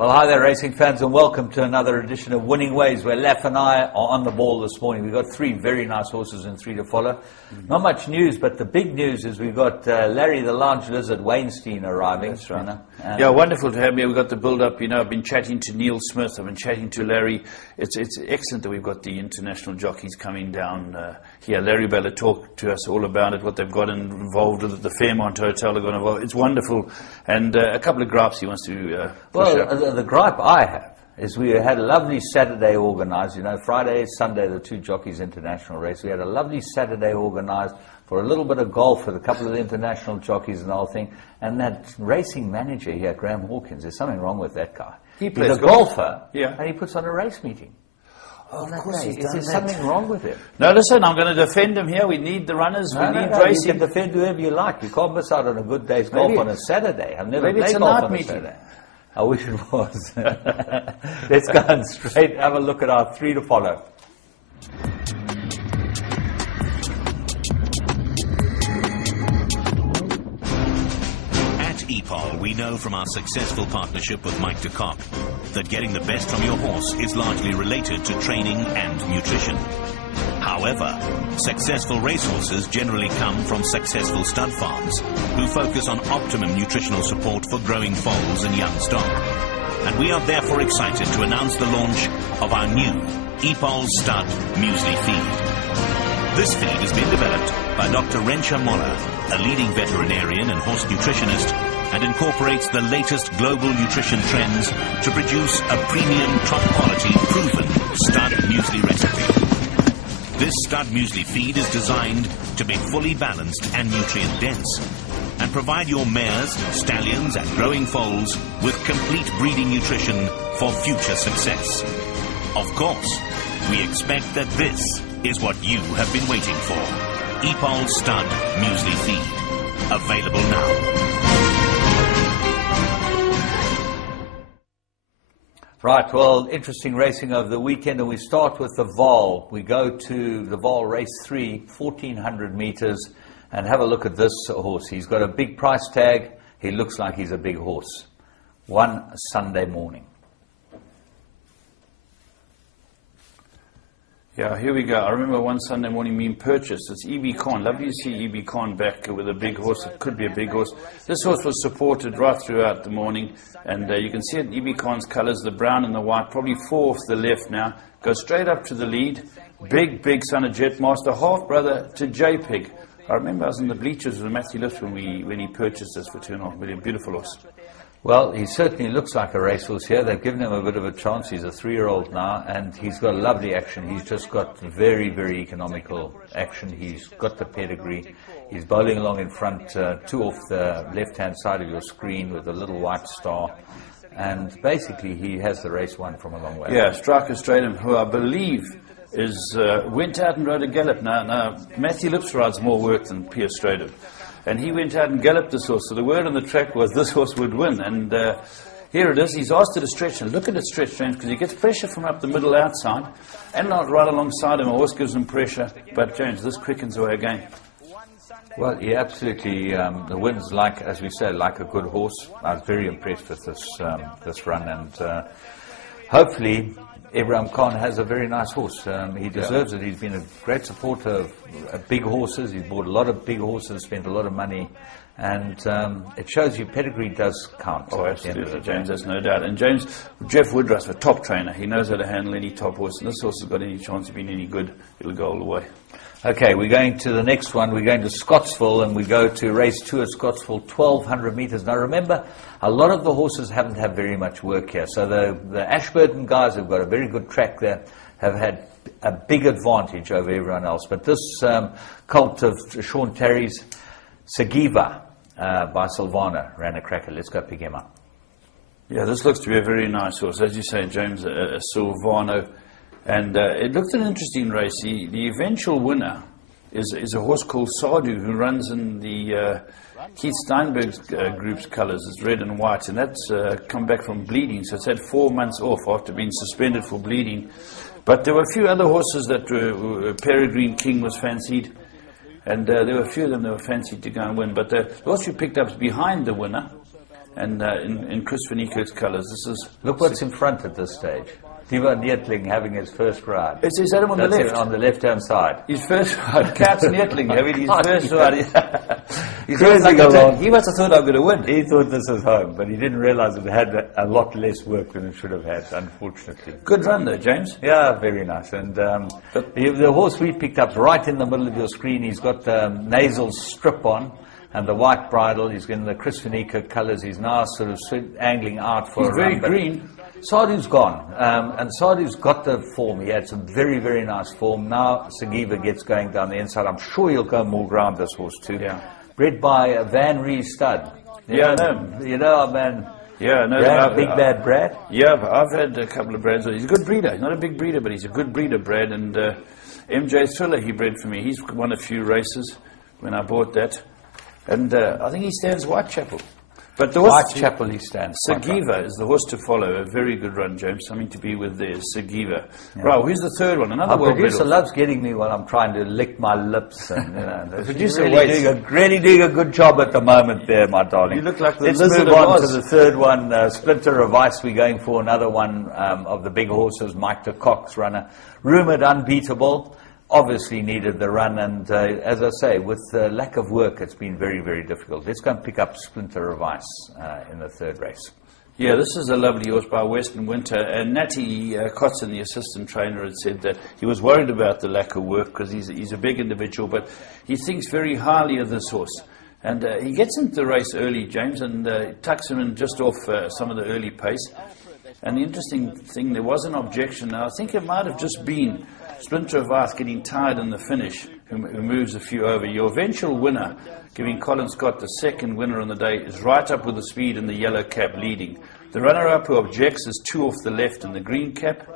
Well, hi there, racing fans, and welcome to another edition of Winning Ways, where Laf and I are on the ball this morning. We've got three very nice horses and three to follow. Not much news, but the big news is we've got Larry the Lounge Lizard Wainstein arriving. That's right. You know, Yeah, wonderful to have you. We've got the build-up. You know, I've been chatting to Neil Smith. I've been chatting to Larry. It's excellent that we've got the international jockeys coming down here. Larry Bella talked to us all about it, what they've got involved with it, the Fairmont Hotel they've got involved. It's wonderful. And a couple of gripes he wants to push up. The gripe I have is we had a lovely Saturday organised. You know, Friday, Sunday, the two jockeys international race. We had a lovely Saturday organised for a little bit of golf with a couple of the international jockeys and the whole thing. And that racing manager here, Graham Hawkins, there's something wrong with that guy. He plays He's a golfer, yeah, and he puts on a race meeting. Oh, On of that course day. he's Is done there that. something wrong with him? No, listen, I'm going to defend him here. We need the runners. We need You racing. can defend whoever you like. You can't miss out on a good day's golf Maybe- on a Saturday. I've never maybe it's played a golf night on a meeting. Saturday. I wish it was. Let's go on straight, have a look at our three to follow. At EPOL, we know from our successful partnership with Mike de Kock that getting the best from your horse is largely related to training and nutrition. However, successful racehorses generally come from successful stud farms who focus on optimum nutritional support for growing foals and young stock. And we are therefore excited to announce the launch of our new EPOL Stud Muesli Feed. This feed has been developed by Dr. Rensha Moller, a leading veterinarian and horse nutritionist, and incorporates the latest global nutrition trends to produce a premium, top-quality, proven stud muesli recipe. This stud muesli feed is designed to be fully balanced and nutrient-dense and provide your mares, stallions, and growing foals with complete breeding nutrition for future success. Of course, we expect that this is what you have been waiting for. EPOL Stud Muesli Feed. Available now. Right, well, interesting racing over the weekend, and we start with the Vol. We go to the Vol Race 3, 1,400 metres, and have a look at this horse. He's got a big price tag. He looks like he's a big horse. One Sunday morning. Yeah, here we go. I remember one Sunday morning being purchased. It's E.B. Khan. Lovely to see E.B. Khan back with a big horse. It could be a big horse. This horse was supported right throughout the morning. And you can see it, E.B. Khan's colours, the brown and the white, probably 4 off the left now. Goes straight up to the lead. Big son of Jetmaster, half-brother to JPEG. I remember I was in the bleachers with Matthew Lift when he purchased this for $2.5 million. Beautiful horse. Well, he certainly looks like a racehorse here. They've given him a bit of a chance. He's a 3-year-old now, and he's got lovely action. He's just got very, very economical action. He's got the pedigree. He's bowling along in front, 2 off the left-hand side of your screen with a little white star. And basically, he has the race won from a long way. Yeah, Striker Stratum, who I believe is went out and rode a gallop. Now Matthew Lips rides more work than Pierre Stratum. And he went out and galloped this horse. So the word on the track was this horse would win. And here it is. He's asked it to stretch. And look at it stretch, James, because he gets pressure from up the middle outside. And not right alongside him. A horse gives him pressure. But, James, this quickens away again. Well, he absolutely, the win's like, as we say, like a good horse. I was very impressed with this run. And hopefully, Abraham Khan has a very nice horse. He deserves it. He's been a great supporter of big horses. He's bought a lot of big horses, spent a lot of money, and it shows you pedigree does count. Oh, absolutely, James, there's no doubt. And James, Jeff Woodruff, a top trainer. He knows how to handle any top horse, and this horse has got any chance of being any good. It'll go all the way. Okay, we're going to the next one. We're going to Scottsville, and we go to race 2 at Scottsville, 1,200 metres. Now remember, a lot of the horses haven't had very much work here. So the Ashburton guys have got a very good track there, have had a big advantage over everyone else. But this colt of Sean Terry's, Sagiva by Silvana, ran a cracker. Let's go pick him up. Yeah, this looks to be a very nice horse. As you say, James, a Silvano. And it looked an interesting race. The eventual winner is a horse called Sadu, who runs in the Keith Steinberg's group's colours. It's red and white, and that's come back from bleeding. So it's had 4 months off after being suspended for bleeding. But there were a few other horses that Peregrine King was fancied, and there were a few of them that were fancied to go and win. But the horse you picked up is behind the winner, and in Chris Van Niekerk's colours. This is Look what's in front at this stage. Ivan Neethling having his first ride. Is that him on That's the it, left? on the left-hand side. His first ride, Kats Neethling having his first ride. He's Cruising like along. he must have thought I'm going to win. He thought this was home, but he didn't realize it had a lot less work than it should have had, unfortunately. Good run though, James. Yeah, very nice. And the horse we picked up right in the middle of your screen, he's got the nasal strip on and the white bridle. He's in the Chris Van Niekerk colours. He's now sort of angling out for He's a very run, but green. Sadhu's gone, and Sadhu's got the form. He had some very, very nice form. Now Sagiva gets going down the inside. I'm sure he'll go more ground, this horse too. Yeah. Bred by Van Rees Stud. Yeah, I know. You know, man. Yeah, no, Brad, Big Bad Brad. Yeah, but I've had a couple of Brads. He's a good breeder. He's not a big breeder, but he's a good breeder, Brad. And MJ Thriller, he bred for me. He's won a few races when I bought that. And I think he stands Whitechapel. But the horse, Whitechapel he stands. Sagiva is the horse to follow. A very good run, James. Something to be with there is Sagiva. Yeah. Right, who's the third one? Another Our well producer loves getting me while I'm trying to lick my lips. And, The she's producer really doing a good job at the moment there, my darling. You look like the Let's Lizard move of on Oz. to the third one, Splinter of Ice. We're going for another one of the big horses, Mike de Kock's runner. Rumoured unbeatable. Obviously needed the run, and as I say, with lack of work, it's been very, very difficult. Let's go and pick up Splinter of Ice in the third race. Yeah, this is a lovely horse by Western Winter. And Natty Cotson, the assistant trainer, had said that he was worried about the lack of work because he's a big individual, but he thinks very highly of this horse. And he gets into the race early, James, and tucks him in just off some of the early pace. And the interesting thing, there was an objection. Now, I think it might have just been Splinter of Ice getting tired in the finish, who moves a few over. Your eventual winner, giving Colin Scott the second winner on the day, is right up with the speed in the yellow cap leading. The runner-up who objects is 2 off the left in the green cap,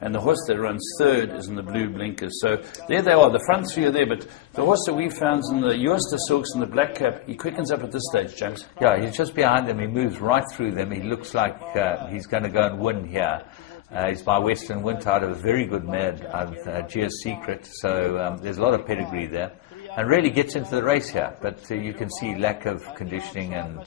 and the horse that runs third is in the blue blinkers. So there they are, the front three are there, but the horse that we found is in the Eoster Silks in the black cap. He quickens up at this stage, James. Yeah, he's just behind them. He moves right through them. He looks like he's going to go and win here. He's by Western Winter out of a very good mare, Gia's Secret. So there's a lot of pedigree there. And really gets into the race here. But you can see lack of conditioning and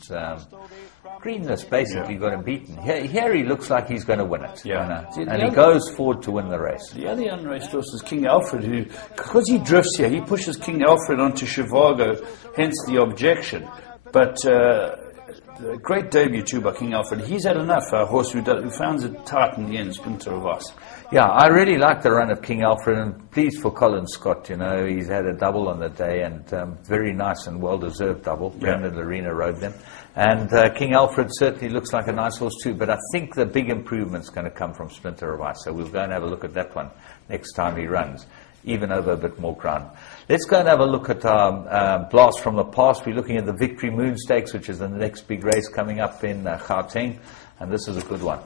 greenness basically got him beaten. Here he looks like he's going to win it. Yeah. And he goes forward to win the race. The other unraced horse is King Alfred, who, because he drifts here, he pushes King Alfred onto Chivago, hence the objection. But a great debut too by King Alfred. He's had enough, a horse who found it tight in the end, Splinter of Ice. Yeah, I really like the run of King Alfred, and pleased for Colin Scott. You know, he's had a double on the day, and very nice and well-deserved double. Yeah. Brandon Lorena rode them. And King Alfred certainly looks like a nice horse too, but I think the big improvement's going to come from Splinter of Ice, so we'll go and have a look at that one next time he runs, even over a bit more ground. Let's go and have a look at our Blast from the Past. We're looking at the Victory Moon Stakes, which is the next big race coming up in Gauteng, and this is a good one.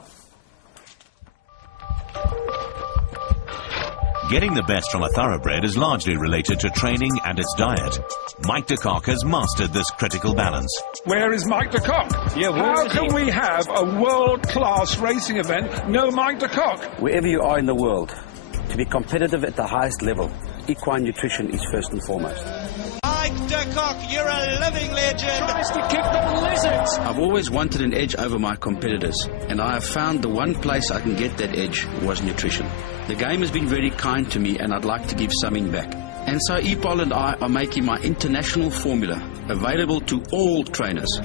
Getting the best from a thoroughbred is largely related to training and its diet. Mike de Kock has mastered this critical balance. Where is Mike de Kock? Yeah, where How is can he? we have a world-class racing event, no Mike de Kock? Wherever you are in the world, to be competitive at the highest level, equine nutrition is first and foremost. Mike de Kock, you're a living legend. Tries to kick the lizards. I've always wanted an edge over my competitors, and I have found the one place I can get that edge was nutrition. The game has been very kind to me, and I'd like to give something back. And so EPOL and I are making my international formula available to all trainers.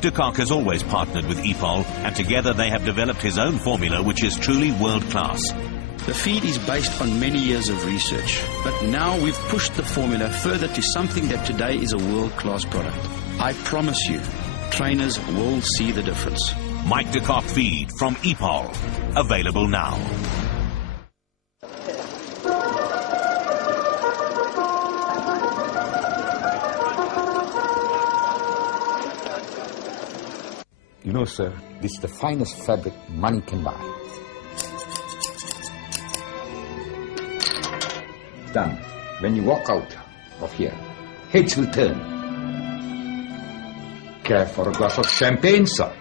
De Kock has always partnered with EPOL, and together they have developed his own formula, which is truly world-class. The feed is based on many years of research, but now we've pushed the formula further to something that today is a world-class product. I promise you, trainers will see the difference. Mike de Kock feed from EPOL. Available now. You know, sir, this is the finest fabric money can buy. Done. When you walk out of here, heads will turn. Care for a glass of champagne, sir?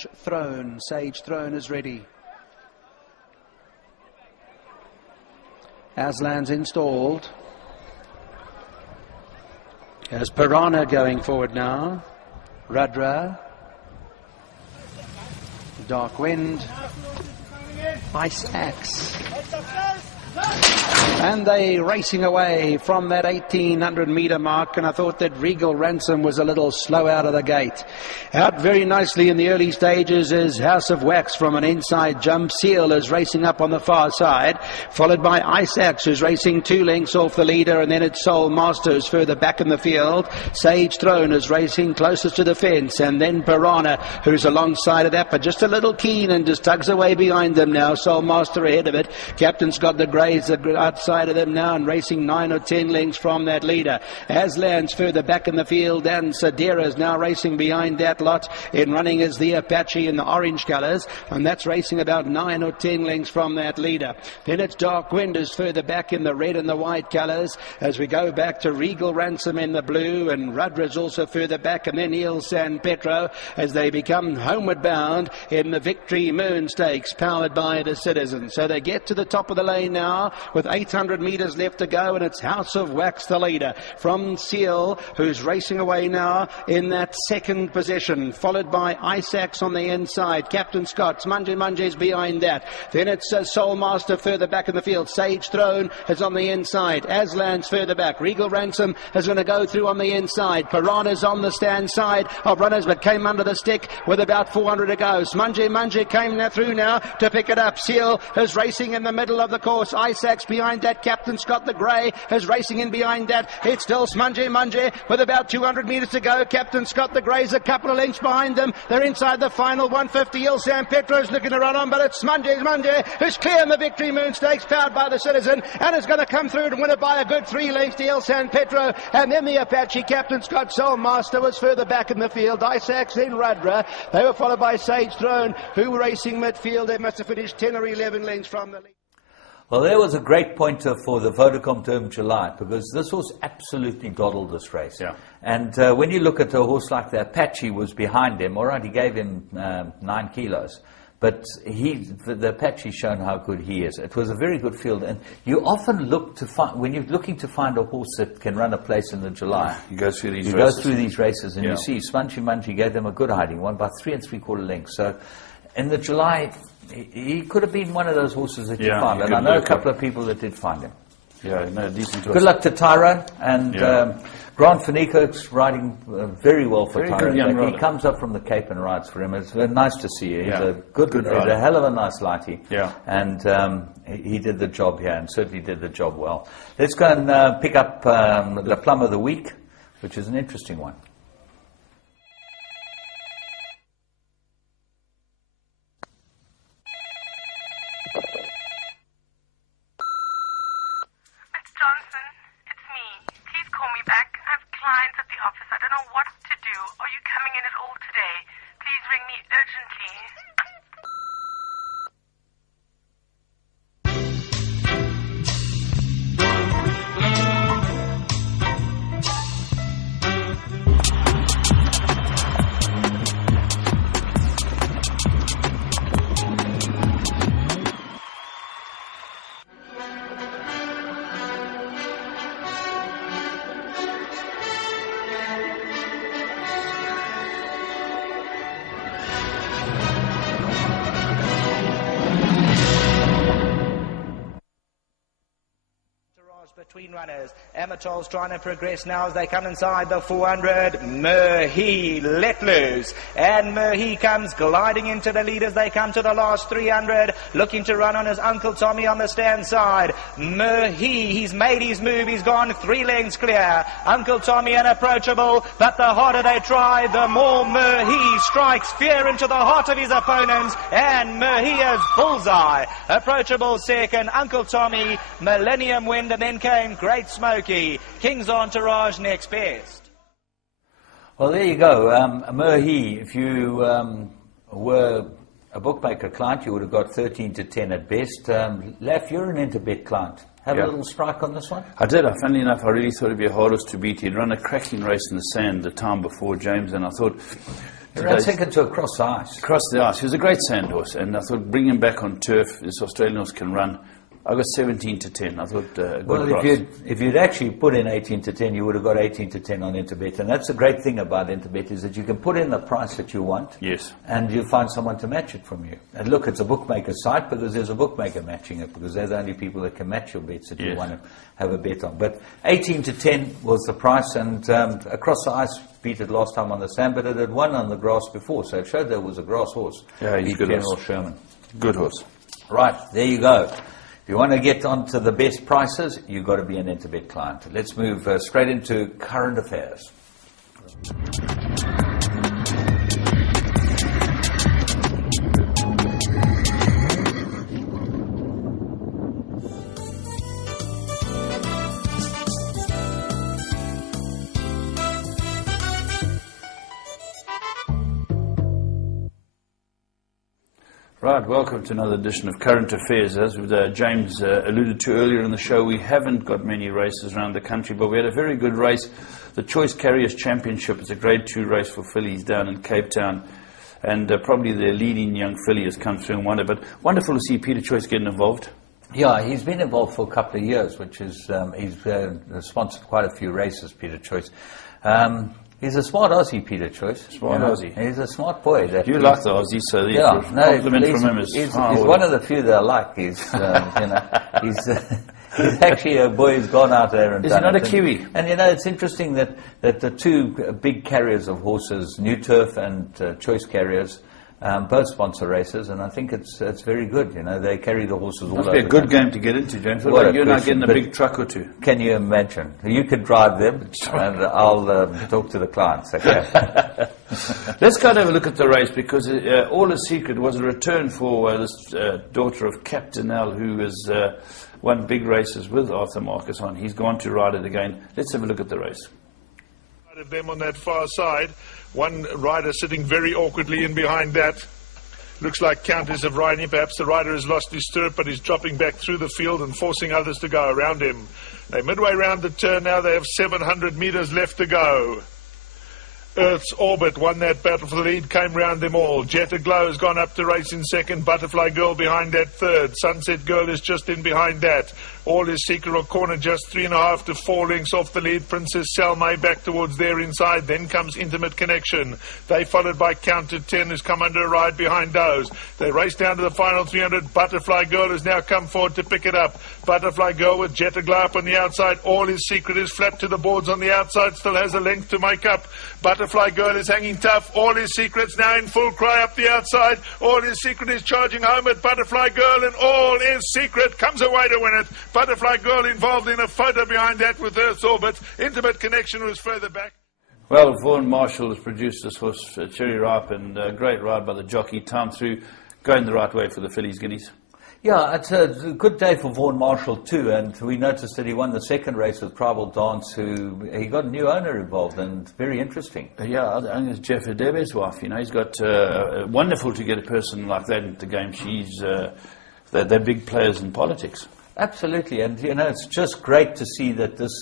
Sage Throne. Sage Throne is ready. Aslan's installed. There's Piranha going forward now. Rudra. Dark Wind. Ice Axe. And they racing away from that 1800 metre mark, and I thought that Regal Ransom was a little slow out of the gate. Out very nicely in the early stages is House of Wax from an inside jump. Seal is racing up on the far side, followed by Ice Axe, who's racing 2 lengths off the leader, and then it's Soul Masters further back in the field. Sage Throne is racing closest to the fence, and then Piranha, who's alongside of that, but just a little keen and just tugs away behind them now. Soul Master ahead of it. Captain Scott the Greys outside of them now and racing 9 or 10 lengths from that leader. Aslan's further back in the field, and Sadira's now racing behind that lot. In running is the Apache in the orange colours, and that's racing about 9 or 10 lengths from that leader. Then it's Dark Wind is further back in the red and the white colours, as we go back to Regal Ransom in the blue, and Rudra's also further back, and then Il San Petro as they become homeward bound in the Victory Moon Stakes powered by the Citizens. So they get to the top of the lane now with 800 metres left to go, and it's House of Wax the leader from Seal, who's racing away now in that second position, followed by Ice Axe on the inside. Captain Scott, Munge's behind that. Then it's Soul Master further back in the field. Sage Throne is on the inside. Aslan's further back. Regal Ransom is going to go through on the inside. Piranha's on the stand side of runners, but came under the stick with about 400 to go. Munge came through now to pick it up. Seal is racing in the middle of the course. Ice Axe behind that. Captain Scott the Grey is racing in behind that. It's still Munge with about 200 metres to go. Captain Scott the Grey's a couple of lengths behind them. They're inside the final 150. Il San Petro's looking to run on, but it's Munge who's clear in the Victory Moon Stakes powered by the Citizen, and is going to come through and win it by a good 3 lengths to Il San Petro, and then the Apache. Captain Scott Soul Master was further back in the field. Ice Axe, then Rudra. They were followed by Sage Throne, who were racing midfield. They must have finished 10 or 11 lengths from the lead. Well, there was a great pointer for the Vodacom Term July, because this horse absolutely dawdled this race. Yeah. And when you look at a horse like the Apache was behind him, all right, he gave him 9 kilos. But the Apache's shown how good he is. It was a very good field. And you often look to find, when you're looking to find a horse that can run a place in the July, you go through these races. And you see Munge gave them a good hiding, won by 3 3/4 lengths. So in the July, he could have been one of those horses that you find. And I know a couple of people that did find him. Yeah, no, decent horse. Good luck to Tyrone. And Grant Fanico's riding very well for Tyrone. He comes up from the Cape and rides for him. It's very nice to see you. He's a good rider. He's a hell of a nice lighty. Yeah. And he did the job here, and certainly did the job well. Let's go and pick up the Plum of the Week, which is an interesting one. Between runners, Amatol's trying to progress now as they come inside the 400. Murhi let loose, and Murhi comes gliding into the lead as they come to the last 300, looking to run on his Uncle Tommy on the stand side. Murhi, he's made his move, he's gone 3 lengths clear. Uncle Tommy unapproachable, but the harder they try, the more Murhi strikes fear into the heart of his opponents, and Murhi is bullseye. Approachable second, Uncle Tommy, Millennium Wind, and then came Great Smoky. King's Entourage next best. Well, there you go. Murhi, if you were a bookmaker client, you would have got 13 to 10 at best. Laf, you're an Interbet client. Have a little strike on this one? I did. Funnily enough, I really thought it'd be a hard horse to beat. He'd run a cracking race in the sand the time before James, and I thought He ran second to Across the Ice. Across the Ice. He was a great sand horse, and I thought bring him back on turf. This Australian horse can run. I got 17 to 10. I thought good price. If you'd actually put in 18 to 10, you would have got 18 to 10 on Interbet. And that's the great thing about Interbet is that you can put in the price that you want. Yes. And you find someone to match it from you. And look, it's a bookmaker site because there's a bookmaker matching it because they're the only people that can match your bets that you want to have a bet on. But 18 to 10 was the price, and Across the Ice beat it last time on the sand, but it had won on the grass before, so it showed there was a grass horse. Yeah, he's good General horse. Sherman. Good horse. Right, there you go. If you want to get onto the best prices, you've got to be an Interbet client. Let's move straight into current affairs. Right, welcome to another edition of Current Affairs. As James alluded to earlier in the show, we haven't got many races around the country, but we had a very good race. The Choice Carriers Championship is a Grade 2 race for fillies down in Cape Town, and probably their leading young filly has come through and won it. But wonderful to see Peter Choice getting involved. Yeah, he's been involved for a couple of years, which is, he's sponsored quite a few races, Peter Choice. He's a smart Aussie, Peter Choice. Smart Aussie. He's a smart boy. You like the Aussie, so the compliment from him is he's one of the few that I like. He's, he's actually a boy who's gone out there and Is he done not it. a Kiwi? And it's interesting that the two big carriers of horses, New Turf and Choice Carriers, both sponsor races, and I think it's very good. They carry the horses all over. Must be a good game to get into, James. What about you and I getting a big truck or two? Can you imagine? You could drive them, and I'll talk to the clients. Okay. Let's go and have a look at the race, because All Is Secret was a return for this daughter of Captain L, who has won big races with Arthur Marcus on. He's gone to ride it again. Let's have a look at the race. Of them on that far side, one rider sitting very awkwardly in behind that. Looks like counters of riding. Perhaps the rider has lost his stirrup, but he's dropping back through the field and forcing others to go around him. They're midway round the turn now. They have 700 metres left to go. Earth's Orbit won that battle for the lead, came round them all. Jet Aglow has gone up to race in second. Butterfly Girl behind that third. Sunset Girl is just in behind that. All Is Secret or corner just 3.5 to 4 lengths off the lead. Princess Salmay back towards their inside. Then comes Intimate Connection. They followed by Counter 10, who's come under a ride behind those. They race down to the final 300. Butterfly Girl has now come forward to pick it up. Butterfly Girl with Jet Aglow up on the outside. All Is Secret is flat to the boards on the outside. Still has a length to make up. Butterfly Girl is hanging tough. All Is Secret's now in full cry up the outside. All Is Secret is charging home at Butterfly Girl, and All Is Secret comes away to win it. Butterfly Girl involved in a photo behind that with Earth's Orbit. Intimate Connection was further back. Well, Vaughan Marshall has produced this horse, Cherry Ripe, and a great ride by the jockey. Time through, going the right way for the fillies guineas. Yeah, it's a good day for Vaughan Marshall too, and we noticed that he won the second race with Tribal Dance, he got a new owner involved, and very interesting. Yeah, I think it's Jeff Adebe's wife. He's got wonderful to get a person like that into the game. They're big players in politics. Absolutely, and it's just great to see that this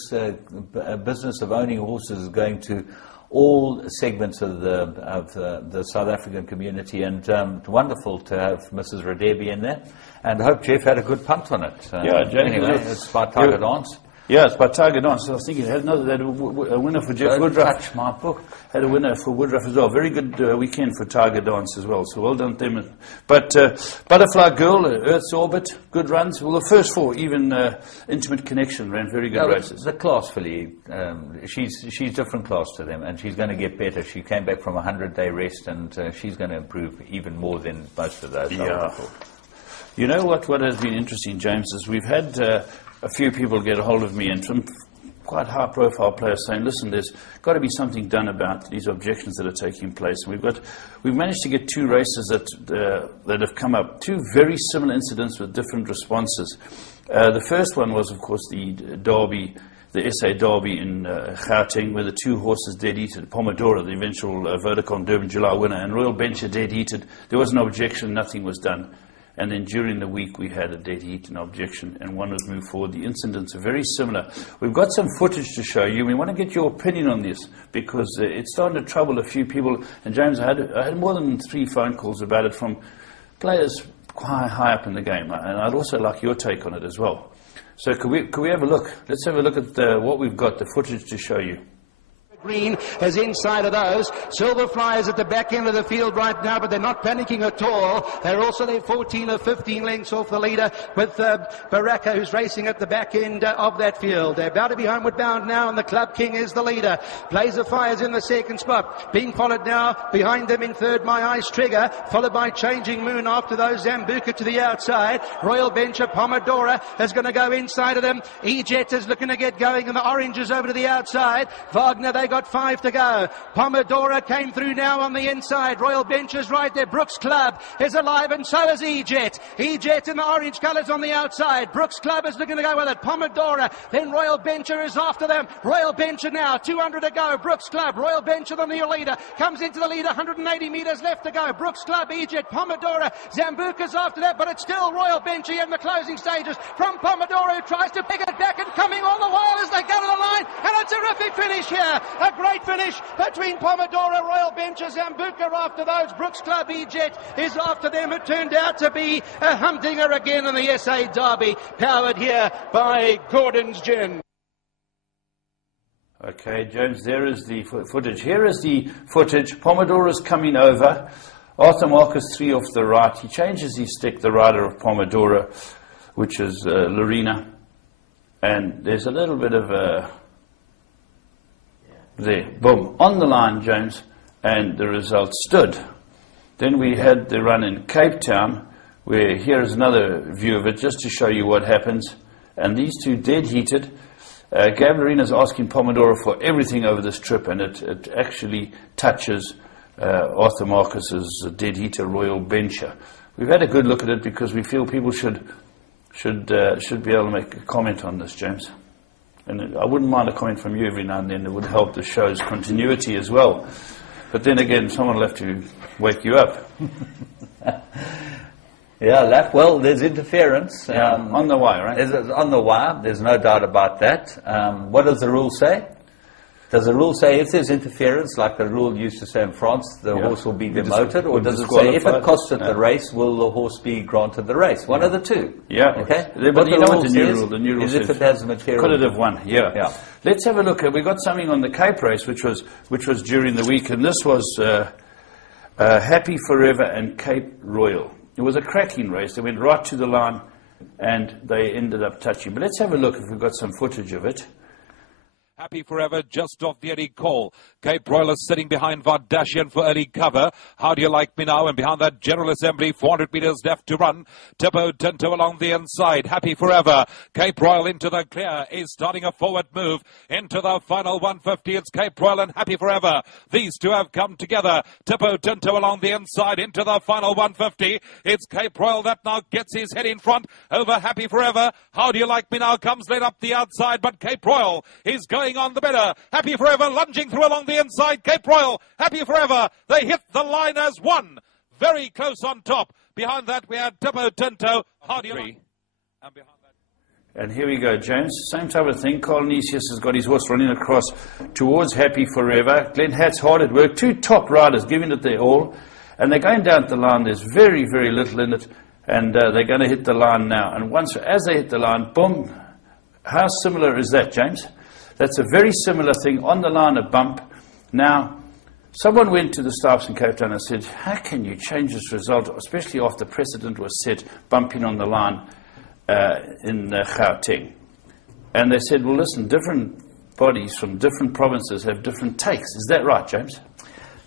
business of owning horses is going to all segments of the South African community, and wonderful to have Mrs. Radebe in there, and I hope Jeff had a good punt on it. Anyway, it's by Tiger Dance. Yeah, it's by Tiger Dance. I was thinking they had a winner for Jeff Woodruff. Touch my book. Had a winner for Woodruff as well. Very good weekend for Tiger Dance as well. So well done to them. But Butterfly Girl, Earth's Orbit, good runs. Well, the first four, even Intimate Connection, ran very good races. The class filly, she's different class to them, and she's going to get better. She came back from a 100-day rest, and she's going to improve even more than most of those. Yeah. You know what has been interesting, James, is we've had a few people get a hold of me, and some quite high-profile players saying, listen, there's got to be something done about these objections that are taking place. And we've managed to get two races that have come up, two very similar incidents with different responses. The first one was, of course, the Derby, the SA Derby in Gauteng, where the two horses dead-heated. Pomodoro, the eventual Vodacom Durban July winner, and Royal Bencher dead-heated. There was no objection, nothing was done. And then during the week, we had a dead heat and objection, and one was moved forward. The incidents are very similar. We've got some footage to show you. We want to get your opinion on this because it's starting to trouble a few people. And James, I had more than 3 phone calls about it from players quite high up in the game, and I'd also like your take on it as well. So could we have a look? Let's have a look at what we've got, the footage to show you. Green is inside of those. Silver Flyers at the back end of the field right now, but they're not panicking at all. They're also 14 or 15 lengths off the leader with Baraka, who's racing at the back end of that field. They're about to be homeward bound now, and the Club King is the leader. Blazer Fires in the second spot. Being followed now behind them in third, My Eyes Trigger, followed by Changing Moon after those. Zambuca to the outside. Royal Venture, Pomodora is going to go inside of them. E-Jet is looking to get going, and the Oranges over to the outside. Wagner, they got 5 to go. Pomodora came through now on the inside. Royal Bench is right there. Brooks Club is alive, and so is E-Jet. E-Jet in the orange colours on the outside. Brooks Club is looking to go with it. Pomodora, then Royal Bencher is after them. Royal Bencher now, 200 to go. Brooks Club, Royal Bencher the new leader, comes into the lead, 180 metres left to go. Brooks Club, E-Jet, Pomodora, Zambuca's after that, but it's still Royal Bencher in the closing stages from Pomodora, who tries to pick it back and coming all the while as they go to the line, and a terrific finish here. A great finish between Pomodora, Royal Bencher, Zambuca after those. Brooks Club, E-Jet is after them. It turned out to be a humdinger again in the SA Derby, powered here by Gordon's Gin. Okay, James, there is the footage. Here is the footage. Pomodora's coming over. Arthur Marcus 3 off the right. He changes his stick, the rider of Pomodora, which is Lorena. And there's a little bit of a... There, boom, on the line, James, and the result stood. Then we had the run in Cape Town, where here is another view of it, just to show you what happens. And these two dead heated. Gabrielina's asking Pomodora for everything over this trip, and it actually touches Arthur Marcus's dead heater, Royal Bencher. We've had a good look at it because we feel people should be able to make a comment on this, James. And I wouldn't mind a comment from you every now and then. It would help the show's continuity as well. But then again, someone will have to wake you up. Yeah, well, there's interference. Yeah, on the wire, right? On the wire, there's no doubt about that. What does the rule say? Does the rule say if there's interference, like the rule used to say in France, the horse will be demoted? Or does it say if it costs it the race, will the horse be granted the race? One of the two. Yeah. Okay. But you know what the new rule is says? if it has material. Could it have won? Yeah. Let's have a look. We got something on the Cape race, which was during the week, and this was Happy Forever and Cape Royal. It was a cracking race. They went right to the line, and they ended up touching. But let's have a look if we've got some footage of it. Happy Forever just off the early call. Cape Royal is sitting behind Vardashian for early cover. How Do You Like Me Now? And behind that, General Assembly, 400 metres left to run. Tipo Tinto along the inside. Happy Forever. Cape Royal into the clear is starting a forward move into the final 150. It's Cape Royal and Happy Forever. These two have come together. Tipo Tinto along the inside into the final 150. It's Cape Royal that now gets his head in front over Happy Forever. How Do You Like Me Now comes led up the outside, but Cape Royal is going on the better. Happy Forever lunging through along the inside. Cape Royal, Happy Forever. They hit the line as one. Very close on top. Behind that we had Tipo Tinto. How Do You Like? And behind that. And here we go, James. Same type of thing. Carl Nisius has got his horse running across towards Happy Forever. Glenn Hatt's hard at work. Two top riders giving it their all. And they're going down the line. There's very, very little in it. And they're going to hit the line now. And as they hit the line, boom. How similar is that, James? That's a very similar thing on the line, a bump. Now, someone went to the staffs in Cape Town and said, how can you change this result, especially after precedent was set, bumping on the line in Gauteng? And they said, well, listen, different bodies from different provinces have different takes. Is that right, James?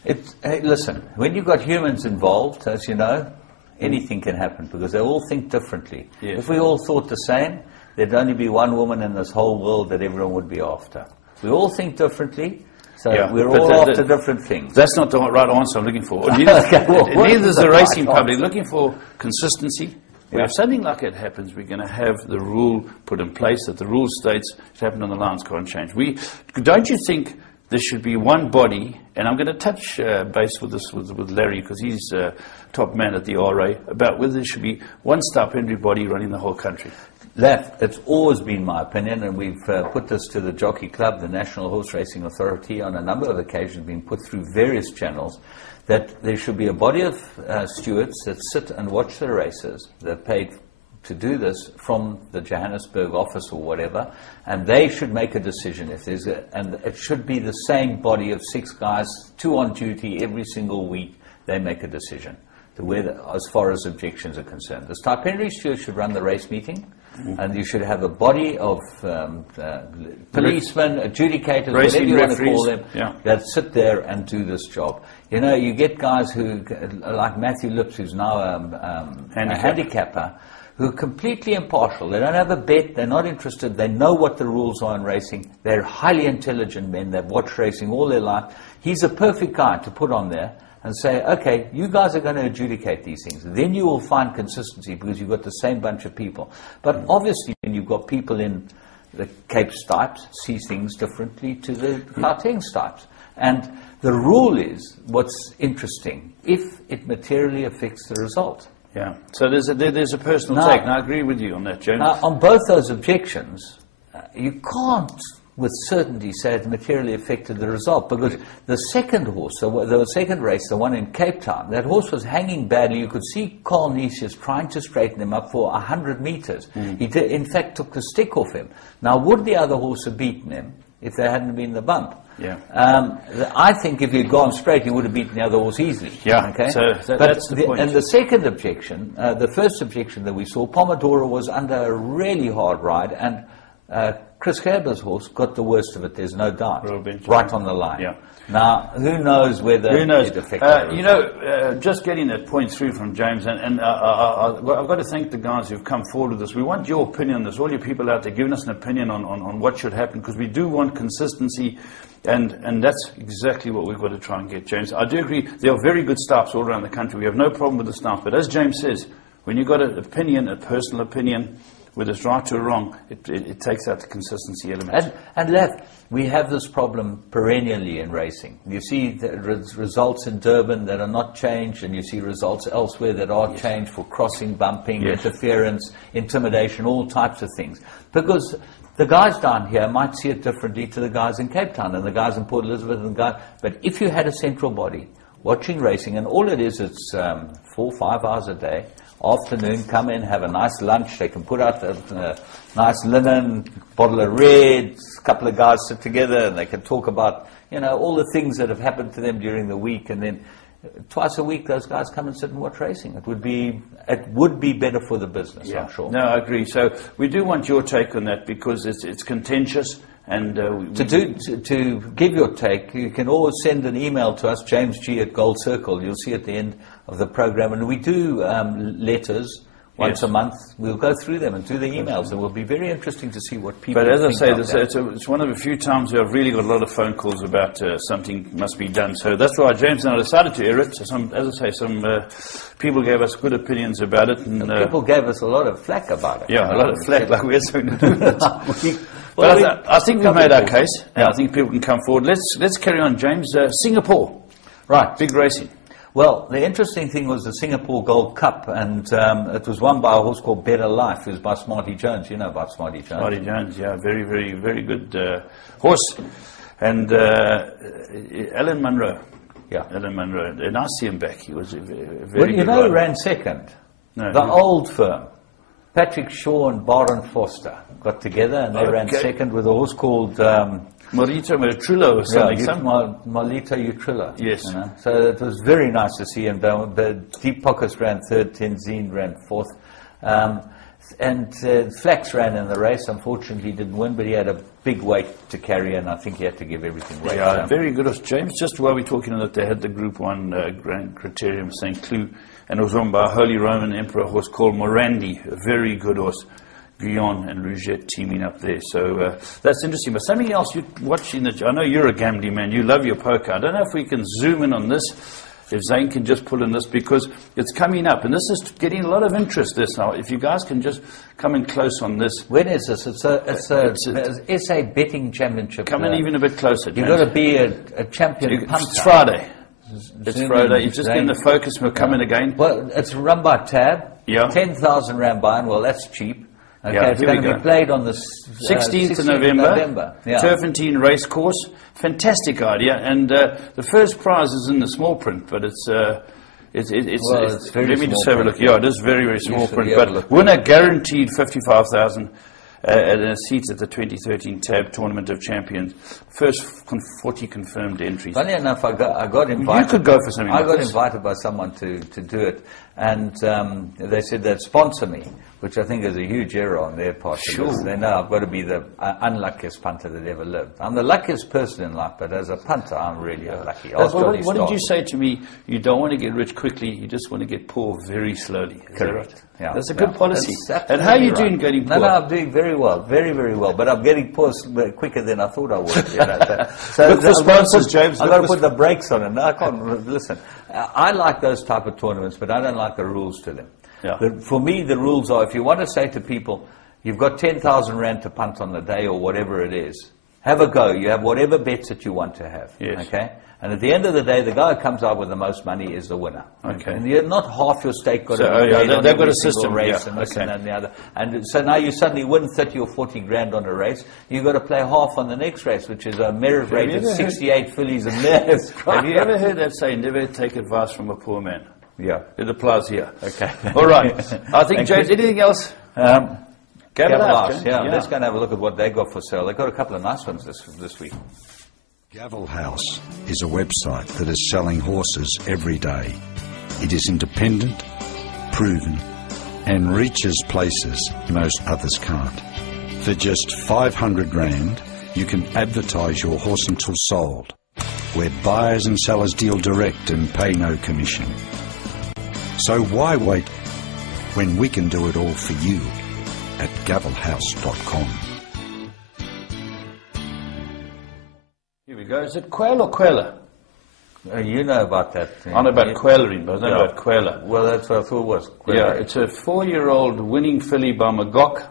Hey, listen, when you've got humans involved, as you know, anything can happen because they all think differently. Yes. If we all thought the same, there'd only be one woman in this whole world that everyone would be after. We all think differently, so we're all after different things. That's not the right answer I'm looking for. Neither is the racing public. Looking for consistency. Yeah. If something like that happens, we're going to have the rule put in place that the rule states it happened on the lines can't change. Don't you think there should be one body, and I'm going to touch base with this with Larry, because he's top man at the RA, about whether there should be one stipendiary body running the whole country. That, it's always been my opinion, and we've put this to the Jockey Club, the National Horse Racing Authority, on a number of occasions, been put through various channels, that there should be a body of stewards that sit and watch the races. They're paid to do this from the Johannesburg office or whatever, and they should make a decision if there's and it should be the same body of 6 guys, 2 on duty every single week. They make a decision to whether, as far as objections are concerned. The stipendiary steward should run the race meeting, and you should have a body of policemen, adjudicators, whatever you want to call them, that sit there and do this job. You know, you get guys who, like Matthew Lips, who's now a handicapper, who are completely impartial. They don't have a bet, they're not interested, they know what the rules are in racing, they're highly intelligent men, they've watched racing all their life. He's a perfect guy to put on there and say, okay, you guys are going to adjudicate these things. Then you will find consistency, because you've got the same bunch of people. But obviously, when you've got people in the Cape Stipes, see things differently to the Gauteng Stipes. And the rule is, what's interesting, if it materially affects the result. Yeah, so there's a personal take, and I agree with you on that, James. On both those objections, you can't with certainty say it materially affected the result, because the second horse, the second race, the one in Cape Town, that horse was hanging badly. You could see Carl Nisius trying to straighten him up for 100 metres. He in fact took the stick off him. Now, would the other horse have beaten him if there hadn't been the bump? Yeah. I think if he'd gone straight, he would have beaten the other horse easily. Yeah. Okay. So that's the point. And the second objection, the first objection that we saw, Pomodoro was under a really hard ride, and Chris Gerber's horse got the worst of it. There's no doubt. Right on the line. Yeah. Now, who knows whether it affected you know, just getting that point through from James, and I've got to thank the guys who've come forward with this. We want your opinion on this, all you people out there giving us an opinion on what should happen, because we do want consistency, and that's exactly what we've got to try and get, James. I do agree, there are very good staffs all around the country. We have no problem with the staff, but as James says, when you've got an opinion, a personal opinion, whether it's right or wrong, it takes out the consistency element. And Lev, we have this problem perennially in racing. You see the results in Durban that are not changed, and you see results elsewhere that are changed for crossing, bumping, interference, intimidation, all types of things. Because the guys down here might see it differently to the guys in Cape Town and the guys in Port Elizabeth and the guys. But if you had a central body watching racing, and all it is, it's 4 or 5 hours a day, afternoon, come in, have a nice lunch. They can put out a nice linen, bottle of red, a couple of guys sit together, and they can talk about, you know, all the things that have happened to them during the week, and then twice a week those guys come and sit and watch racing. It would be better for the business, I'm sure. No, I agree. So we do want your take on that, because it's contentious. And to give your take, you can always send an email to us, jamesg@Gold Circle. You'll see at the end of the program, and we do letters once a month. We'll go through them and do the emails, and it will be very interesting to see what people think. But as I say, it's one of the few times where I've really got a lot of phone calls about something must be done. So that's why James and I decided to air it. So some people gave us good opinions about it. And people gave us a lot of flack about it. Yeah, a lot of flack, like we had something to do with it. But I think we've made our case, and I think people can come forward. Let's carry on, James. Singapore. Right. Big racing. Well, the interesting thing was the Singapore Gold Cup, and it was won by a horse called Better Life, who's by Smarty Jones. You know about Smarty Jones. Smarty Jones, yeah. Very, very, very good horse. And Alan Munro. Yeah. Alan Munro. And I see him back. He was a very well, you good know rider. who ran second? No, the old firm. Patrick Shaw and Baron Foster got together, and they ran second with a horse called Marito Utrillo or something. Marito Utrillo. Yes. You know? So it was very nice to see him. Deep Pockets ran third, Tenzin ran fourth. And Flax ran in the race. Unfortunately, he didn't win, but he had a big weight to carry, and I think he had to give everything away. Yeah, very good. James, just while we're talking on that, they had the Group 1 Grand Criterium St. Cloud, and it was run by a Holy Roman Emperor horse called Morandi, a very good horse. Guyon and Rouget teaming up there. So that's interesting. But something else you're watching, I know you're a gambling man, you love your poker. I don't know if we can zoom in on this. if Zane can just pull in this, because it's coming up, and this is getting a lot of interest this now. If you guys can just come in close on this. When is this? It's a SA Betting Championship. Come in even a bit closer. You've got to be a champion punter. It's Friday. It's Friday. You're just getting the focus. We'll come in again. Well, it's run by Tab. Yeah. 10,000 Rand buy-in. Well, that's cheap. Okay, Yeah, it's here going we to go. be played on the 16th of November. Yeah. Turfentine Race Course. Fantastic idea. And the first prize is in the small print, but it's very let me just small have a look. print. Yeah, it is very, very small should print. have a But look. winner guaranteed 55,000 and a seat at the 2013 TAB Tournament of Champions. First 40 confirmed entries. Funny enough, I got invited. You could go for something I like got this. invited by someone to do it, and they said they'd sponsor me, which I think is a huge error on their part. Sure. Because they know I've got to be the unluckiest punter that ever lived. I'm the luckiest person in life, but as a punter, I'm really unlucky. Ask What Johnny did you Stark. say to me? You don't want to get rich quickly, you just want to get poor very slowly. Is that Correct. right? Yeah. That's a good Yeah. policy. That's And how are you absolutely doing right. getting poor? No, I'm doing very well. Very, very well. But I'm getting poor quicker than I thought I would. You know, so Look for sponsors, James. I've Look got to for put the brakes on it. No, I can't. Listen, I like those type of tournaments, but I don't like the rules to them. Yeah. For me, the rules are, if you want to say to people, you've got 10,000 Rand to punt on the day or whatever it is, have a go. You have whatever bets that you want to have. Yes. Okay? And at the end of the day, the guy who comes out with the most money is the winner. Okay. And you're not half your stake got So, to be oh, yeah, paid they- on they've got every a single system, race yeah, and this okay. and that and the other. And so now you suddenly win 30 or 40 grand on a race. You've got to play half on the next race, which is a merit you rate of ever heard- 68 fillies and mares. Have you ever heard that saying, never take advice from a poor man? Yeah. It applies here. Okay. All right. I think, Thank James, you. anything else? Gavel Gavel House, House, yeah. yeah. Let's go and have a look at what they got for sale. They've got a couple of nice ones this week. Gavel House is a website that is selling horses every day. It is independent, proven, and reaches places most others can't. For just 500 Rand, you can advertise your horse until sold, where buyers and sellers deal direct and pay no commission. So why wait when we can do it all for you at gavelhouse.com? Here we go. Is it quail or quailer? You know about that. I know about quailing, but I don't know Yeah. about quailer. Well, that's what I thought was. Yeah, it's a 4-year-old winning filly by Magog,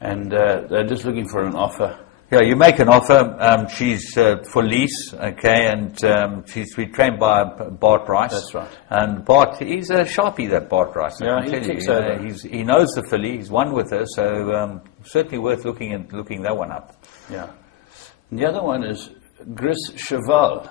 and they're just looking for an offer. Yeah, you make an offer. She's for lease, okay, and she's been trained by Bart Rice. That's right. And Bart, he's a sharpie, that Bart Rice. I Yeah, can he tell you, kicks you know, over. he knows the filly. He's won with her, so certainly worth looking that one up. Yeah. And the other one is Gris Cheval,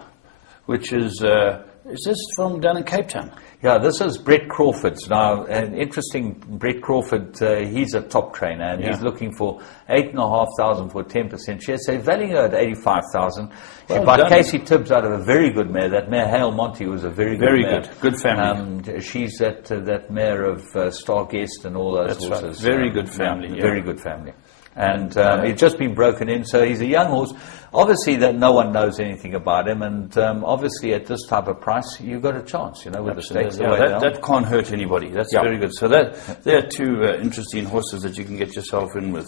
which is this from down in Cape Town? Yeah, this is Brett Crawford's. Now, an interesting, Brett Crawford, he's a top trainer, and he's looking for 8,500 for 10% share. So he's valuing her at 85,000. She Well bought done. Casey Tibbs out of a very good mare. That mare, Hale Monty, was a very good Very mare. good. Good family. She's that mare of Star Guest and all those That's right. horses. Very good family, yeah. Very good family. And he's just been broken in, so he's a young horse. Obviously, that no one knows anything about him, and obviously at this type of price, you've got a chance, you know, with the stakes the way they are. that can't hurt anybody. That's Yeah. very good. So there are two interesting horses that you can get yourself in with.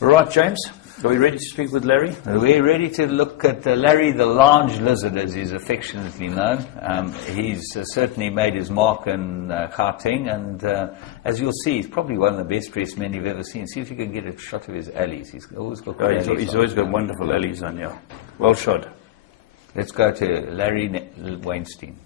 All right, James, are we ready to speak with Larry? We're ready to look at Larry the Lounge Lizard, as he's affectionately known. He's certainly made his mark in Gauteng, and as you'll see, he's probably one of the best dressed men you've ever seen. See if you can get a shot of his alleys. He's always got good alleys He's on. always got wonderful alleys on, yeah. Well shot. Let's go to Larry Weinstein.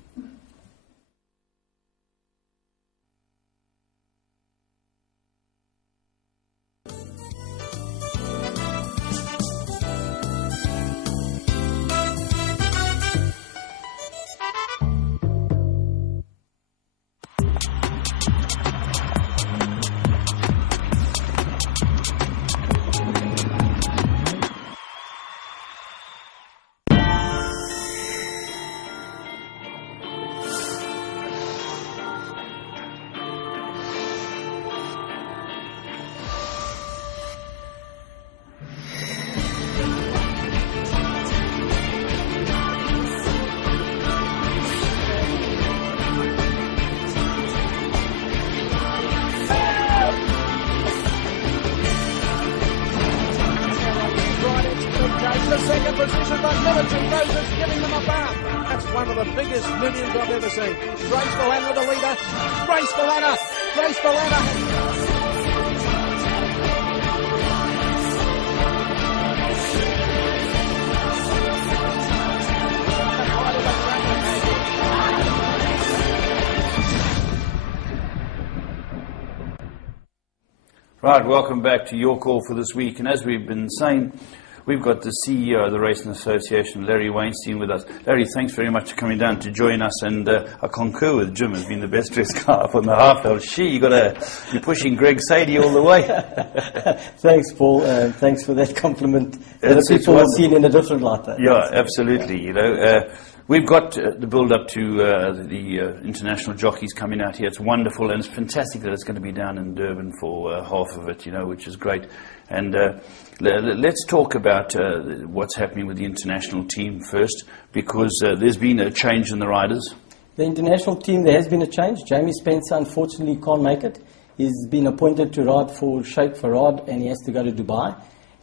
James. The second position, but Military Moses giving them a bound. That's one of the biggest millions I've ever seen. Grace Bellana, the leader. Grace Bellana. Grace Bellana. Right, welcome back to Your Call for this week. And as we've been saying, we've got the CEO of the Racing Association, Larry Weinstein, with us. Larry, thanks very much for coming down to join us. And I concur with Jim as being the best dressed guy up on the half. You're pushing Greg Sadie all the way. Thanks, Paul. Thanks for that compliment. The people are seen in a different light. Yeah, absolutely. You know, we've got the build-up to the international jockeys coming out here. It's wonderful, and it's fantastic that it's going to be down in Durban for half of it, you know, which is great. And let's talk about what's happening with the international team first, because there's been a change in the riders. The international team, there has been a change. Jamie Spencer, unfortunately, can't make it. He's been appointed to ride for Sheikh Farad, and he has to go to Dubai.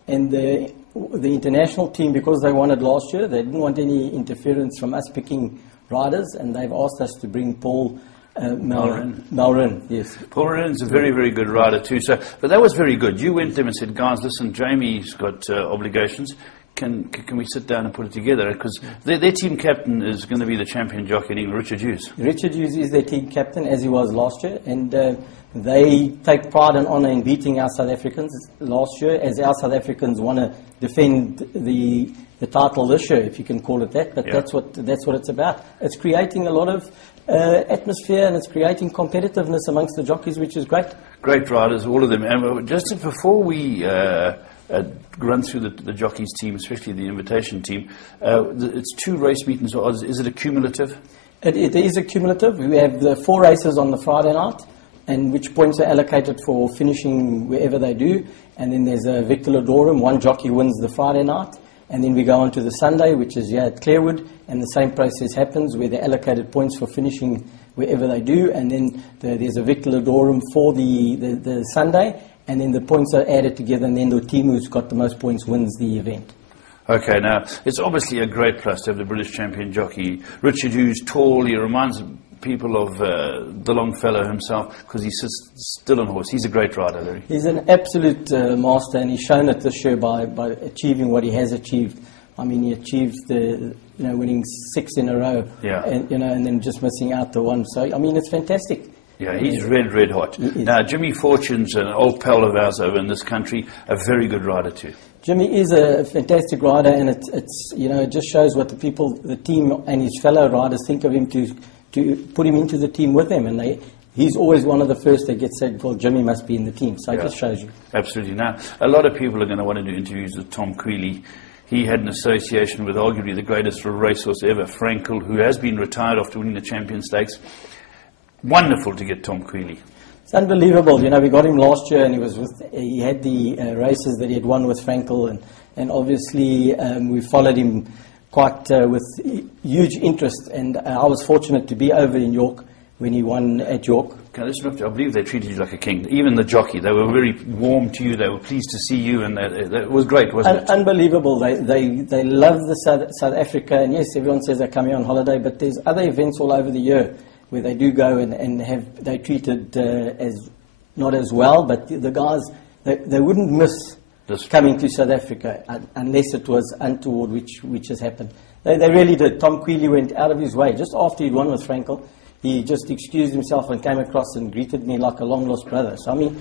And the international team, because they won it last year, they didn't want any interference from us picking riders, and they've asked us to bring Paul Malrin, yes. Paul Malrin's a very, very good rider too. So, but that was very good. You went to them and said, guys, listen, Jamie's got obligations. Can we sit down and put it together? Because their team captain is going to be the champion jockey in England, Richard Hughes. Richard Hughes is their team captain, as he was last year, and they take pride and honour in beating our South Africans last year, as our South Africans want to defend the title this year, if you can call it that. But that's what it's about. It's creating a lot of atmosphere, and it's creating competitiveness amongst the jockeys, which is great. Great riders, all of them. And just before we run through the jockeys team, especially the invitation team, it's 2 race meetings. Is it a cumulative? It is a cumulative. We have the 4 races on the Friday night, and which points are allocated for finishing wherever they do. And then there's a Victor Ladorum. 1 jockey wins the Friday night. And then we go on to the Sunday, which is here at Clarewood. And the same process happens where they're allocated points for finishing wherever they do. And then there's a Victor Ladorum for the Sunday. And then the points are added together. And then the team who's got the most points wins the event. Okay, now, it's obviously a great plus to have the British champion jockey. Richard Hughes, tall, he reminds people of the Longfellow himself, because he sits still on horse. He's a great rider, Larry. He's an absolute master, and he's shown it this year by achieving what he has achieved. I mean, he achieved winning 6 in a row, and then just missing out the 1. So, I mean, it's fantastic. Yeah, he's red hot. Now, Jimmy Fortune's an old pal of ours over in this country, a very good rider too. Jimmy is a fantastic rider, and it just shows what the team and his fellow riders think of him to put him into the team with them, and he's always one of the first that gets said, well, Jimmy must be in the team. So it just shows you. Absolutely. Now, a lot of people are going to want to do interviews with Tom Queally. He had an association with arguably the greatest racehorse ever, Frankel, who has been retired after winning the Champion Stakes. Wonderful to get Tom Queally. It's unbelievable. You know, we got him last year, and he had the races that he had won with Frankel, and obviously we followed him quite with huge interest, and I was fortunate to be over in York when he won at York. I believe they treated you like a king. Even the jockey, they were very warm to you. They were pleased to see you, and it was great, wasn't it? Unbelievable. They love the South Africa, and yes, everyone says they're coming on holiday, but there's other events all over the year where they do go and they're treated as not as well, but the guys, they wouldn't miss coming to South Africa unless it was untoward, which has happened. They really did. Tom Queally went out of his way. Just after he'd won with Frankel, he just excused himself and came across and greeted me like a long-lost brother. So, I mean,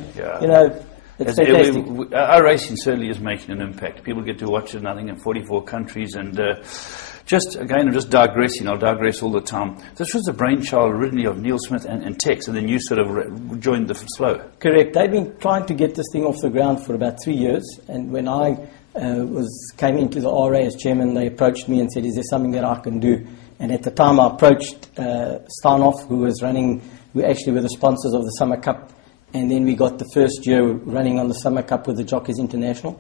it's fantastic. Our racing certainly is making an impact. People get to watch it, I think, in 44 countries, and I'm just digressing. I'll digress all the time. This was the brainchild originally of Neil Smith and Tex, and then you sort of joined the flow. Correct. They've been trying to get this thing off the ground for about 3 years, and when I came into the RA as chairman, they approached me and said, is there something that I can do? And at the time I approached Steinhoff, who actually were the sponsors of the Summer Cup, and then we got the first year running on the Summer Cup with the Jockeys International.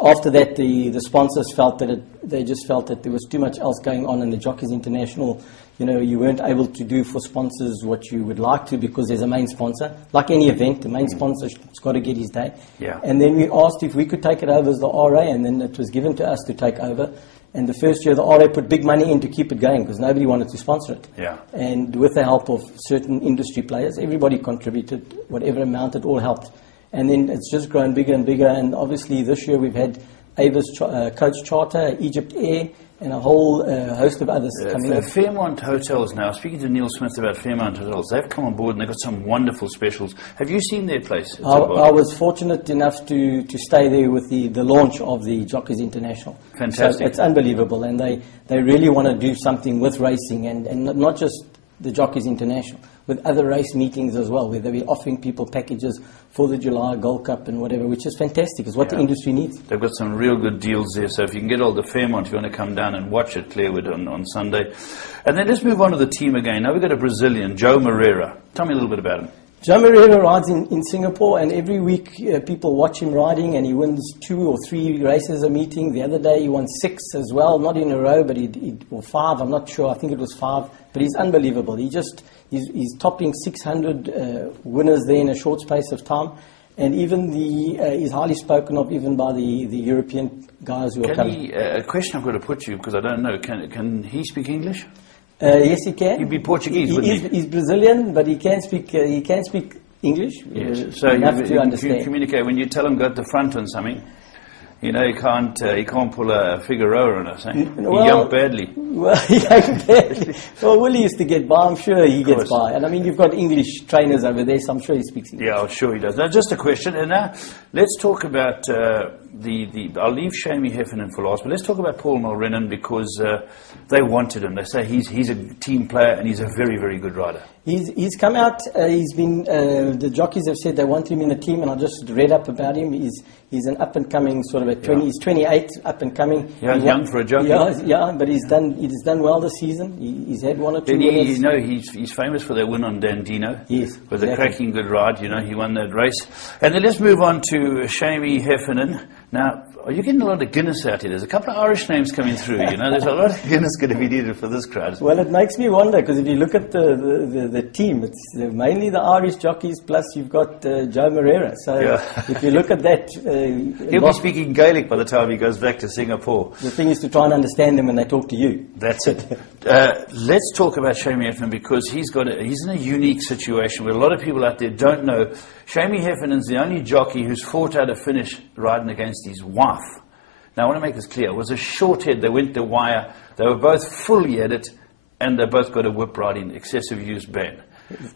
after that, the sponsors felt that they just felt that there was too much else going on in the Jockeys International. You know, you weren't able to do for sponsors what you would like to because there's a main sponsor. Like any event, the main sponsor's got to get his day. Yeah. And then we asked if we could take it over as the RA, and then it was given to us to take over. And the first year, the RA put big money in to keep it going because nobody wanted to sponsor it. Yeah. And with the help of certain industry players, everybody contributed, whatever amount, it all helped. And then it's just grown bigger and bigger. And obviously this year we've had Avis Coach Charter, Egypt Air, and a whole host of others coming in. Fairmont Hotels now, speaking to Neil Smith about Fairmont Hotels, they've come on board and they've got some wonderful specials. Have you seen their place? I was fortunate enough to stay there with the launch of the Jockeys International. Fantastic. So it's unbelievable, and they really want to do something with racing, and not just the Jockeys International, with other race meetings as well, where they'll be offering people packages for the July Gold Cup and whatever, which is fantastic. It's what the industry needs. They've got some real good deals there, so if you can get all the Fairmont, if you want to come down and watch it, Clairwood, on Sunday. And then let's move on to the team again. Now we've got a Brazilian, Joe Moreira. Tell me a little bit about him. Joe Moreira rides in Singapore, and every week people watch him riding, and he wins 2 or 3 races a meeting. The other day he won 6 as well, not in a row, but or 5, I'm not sure. I think it was 5. But he's unbelievable. He's topping 600 winners there in a short space of time. And even he's highly spoken of even by the European guys who are coming. A question I've got to put to you, because I don't know, can he speak English? Yes, he can. He'd be Portuguese, wouldn't he? He's Brazilian, but he can speak English. Yes. So enough to you understand. Communicate. When you tell him go at the front on something, you know, he can't pull a Figueroa on us, eh? He jumped badly. Well, he jumped badly. Well, Willie used to get by. I'm sure he gets by. And I mean, you've got English trainers over there, so I'm sure he speaks English. Yeah, I'm sure he does. Now, just a question. And now, let's talk about I'll leave Shamie Heffernan for last, but let's talk about Paul Mulrennan, because they wanted him. They say he's a team player and he's a very, very good rider. He's come out. He's been. The jockeys have said they want him in the team, and I just read up about him. He's an up and coming sort of 20. Yeah. He's 28, up and coming. Yeah, young for a jockey. Yeah, but he's done well this season. He's had 1 or 2 winners. You know, he's famous for that win on Dandino. Yes, with a cracking good ride. You know, he won that race. And then let's move on to Shamie Heffernan. Now, are you getting a lot of Guinness out here? There's a couple of Irish names coming through, you know. There's a lot of Guinness going to be needed for this crowd. Well, it makes me wonder, because if you look at the team, it's mainly the Irish jockeys, plus you've got Joe Moreira. So if you look at that... He'll be speaking Gaelic by the time he goes back to Singapore. The thing is to try and understand them when they talk to you. That's it. Let's talk about Shamie Heffernan, because he's in a unique situation where a lot of people out there don't know. Shamie Heffernan's the only jockey who's fought out a finish riding against his wife. Now, I want to make this clear. It was a short head. They went the wire. They were both fully at it, and they both got a whip riding excessive use ban.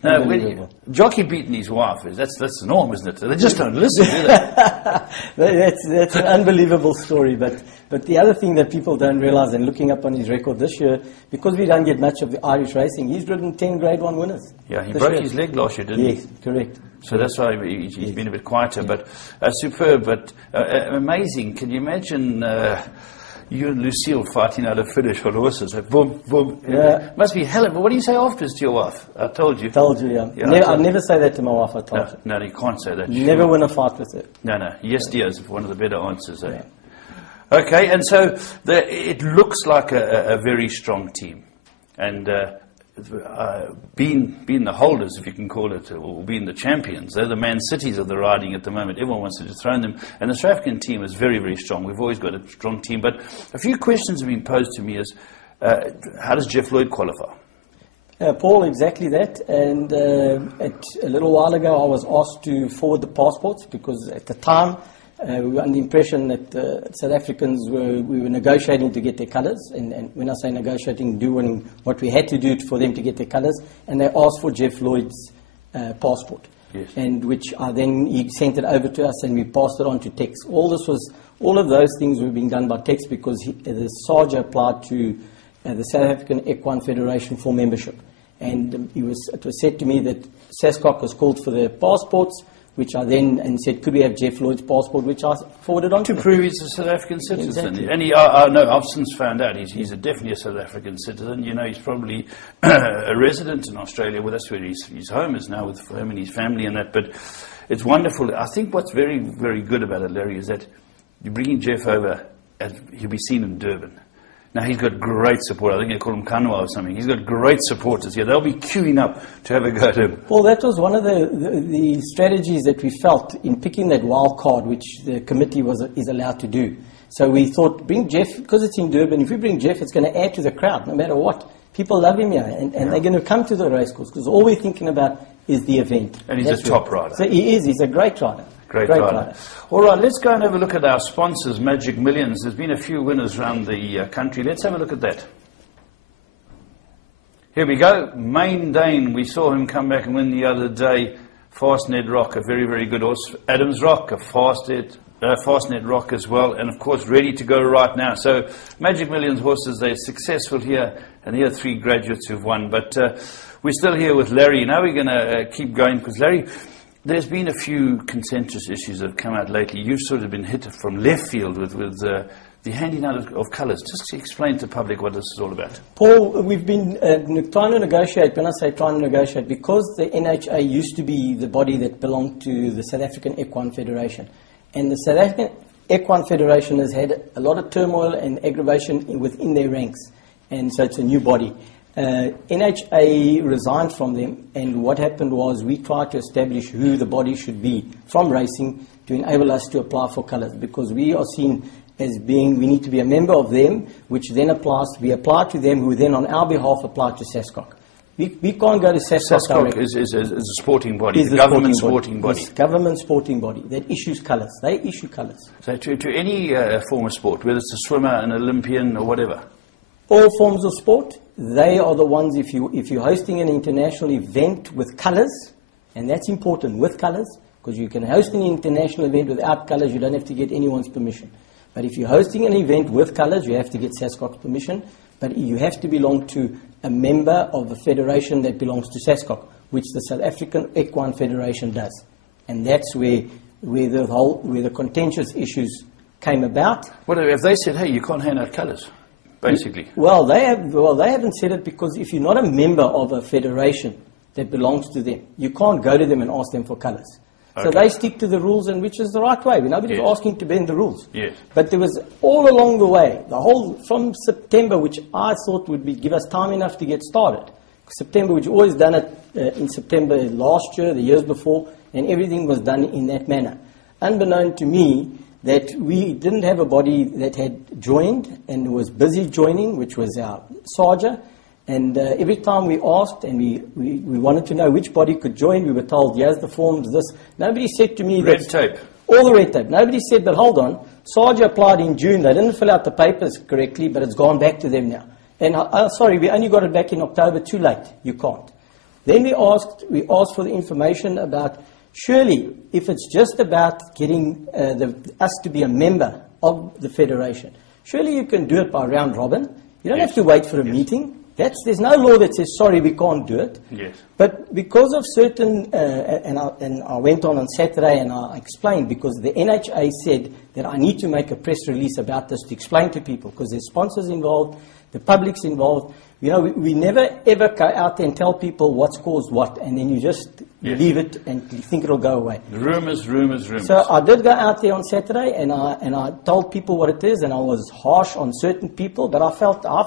Now, jockey beating his wife, that's the norm, isn't it? They just don't listen, do they? That's an unbelievable story. But the other thing that people don't realise, and looking up on his record this year, because we don't get much of the Irish racing, he's ridden 10 Grade 1 winners. Yeah, he broke his leg last year, didn't he? Yes, correct. So that's why he's been a bit quieter, but superb, but amazing. Can you imagine you and Lucille fighting out a finish on horses? Like boom, boom. Yeah. Must be hell. But what do you say afterwards to your wife? I told you. Yeah. I never say that to my wife, I told you. No, you can't say that. Never win a fight with her. No. Yes, dear, is one of the better answers. Eh? Yeah. Okay, and so it looks like a very strong team. And... being the holders, if you can call it, or being the champions, they're the Man Cities of the riding at the moment. Everyone wants to dethrone them. And the South African team is very, very strong. We've always got a strong team. But a few questions have been posed to me as, how does Jeff Lloyd qualify? Paul, exactly that. And a little while ago I was asked to forward the passports, because at the time we were under the impression that South Africans we were negotiating to get their colours, and when I say negotiating, doing what we had to do for them to get their colours, and they asked for Jeff Lloyd's passport, yes. And which he sent it over to us, and we passed it on to Tex. All of those things were being done by Tex, because the SARJA applied to the South African Equine Federation for membership, and it was said to me that SASCOC was called for their passports, which I then said, could we have Jeff Lloyd's passport, which I forwarded on to prove he's a South African citizen. Exactly. And I've since found out he's definitely a South African citizen. You know, he's probably a resident in Australia. Well, that's where his home is now, with him and his family and that. But it's wonderful. I think what's very, very good about it, Larry, is that you're bringing Jeff over, and he'll be seen in Durban. Now, he's got great support. I think they call him Kanwa or something. He's got great supporters here. They'll be queuing up to have a go at him. Well, that was one of the strategies that we felt in picking that wild card, which the committee is allowed to do. So we thought, bring Jeff, because it's in Durban, if we bring Jeff, it's going to add to the crowd, no matter what. People love him here, and they're going to come to the racecourse, because all we're thinking about is the event. And he's a top rider. So he is. He's a great rider. Great rider. All right, let's go and have a look at our sponsors, Magic Millions. There's been a few winners around the country. Let's have a look at that. Here we go. Main Dane, we saw him come back and win the other day. Fastnet Rock, a very, very good horse. Adams Rock, a Fastnet Rock as well. And, of course, ready to go right now. So, Magic Millions horses, they're successful here. And here are 3 graduates who've won. But we're still here with Larry. Now we're going to keep going because, Larry, there's been a few contentious issues that have come out lately. You've sort of been hit from left field with the handing out of colours. Just to explain to the public what this is all about. Paul, we've been trying to negotiate. When I say trying to negotiate, because the NHA used to be the body that belonged to the South African Equine Federation. And the South African Equine Federation has had a lot of turmoil and aggravation within their ranks. And so it's a new body. NHA resigned from them, and what happened was we tried to establish who the body should be from racing to enable us to apply for colours, because we are seen as being, we need to be a member of them, which then applies, we apply to them, who then on our behalf apply to SASCOC. We can't go to SASCOC. SASCOC is a sporting body, the government sporting body. Yes, government sporting body that issues colours. They issue colours. So to any form of sport, whether it's a swimmer, an Olympian or whatever? All forms of sport, they are the ones, if you're hosting an international event with colours, and that's important, with colours, because you can host an international event without colours, you don't have to get anyone's permission. But if you're hosting an event with colours, you have to get SASCOC's permission, but you have to belong to a member of a federation that belongs to SASCOC, which the South African Equine Federation does. And that's where the contentious issues came about. What if they said, hey, you can't hand out colours? Basically. Well, they haven't said it, because if you're not a member of a federation that belongs to them, you can't go to them and ask them for colours. Okay. So they stick to the rules, and which is the right way. Nobody's asking to bend the rules. Yes. But there was all along the way, from September, which I thought would give us time enough to get started. September, which always done it in September last year, the years before, and everything was done in that manner. Unbeknown to me, that we didn't have a body that had joined and was busy joining, which was our SARJA. And every time we asked and we wanted to know which body could join, we were told, here's the forms, this. Nobody said to me red tape. All the red tape. Nobody said, but hold on, SARJA applied in June. They didn't fill out the papers correctly, but it's gone back to them now. And sorry, we only got it back in October, too late. You can't. Then we asked for the information about, surely, if it's just about getting us to be a member of the federation, surely you can do it by round robin. You don't have to wait for a meeting. There's no law that says, sorry, we can't do it. Yes. But because of certain, and I went on Saturday and I explained, because the NHA said that I need to make a press release about this to explain to people, because there's sponsors involved, the public's involved. You know, we never ever go out there and tell people what's caused what, and then you just leave it and you think it'll go away. Rumours. So I did go out there on Saturday and I told people what it is, and I was harsh on certain people, but I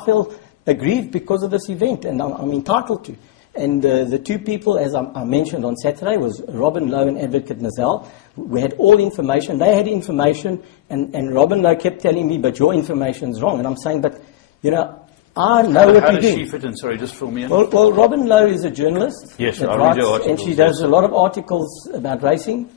feel aggrieved because of this event, and I'm entitled to. And the two people, as I mentioned on Saturday, was Robin Lowe and Advocate Nazal. We had all information. They had information, and Robin Lowe kept telling me, but your information's wrong. And I'm saying, but, you know, I know what we're doing. How does she fit in? Sorry, just fill me in. Well, Robin Lowe is a journalist. Yes, I read her articles. And she does a lot of articles about racing.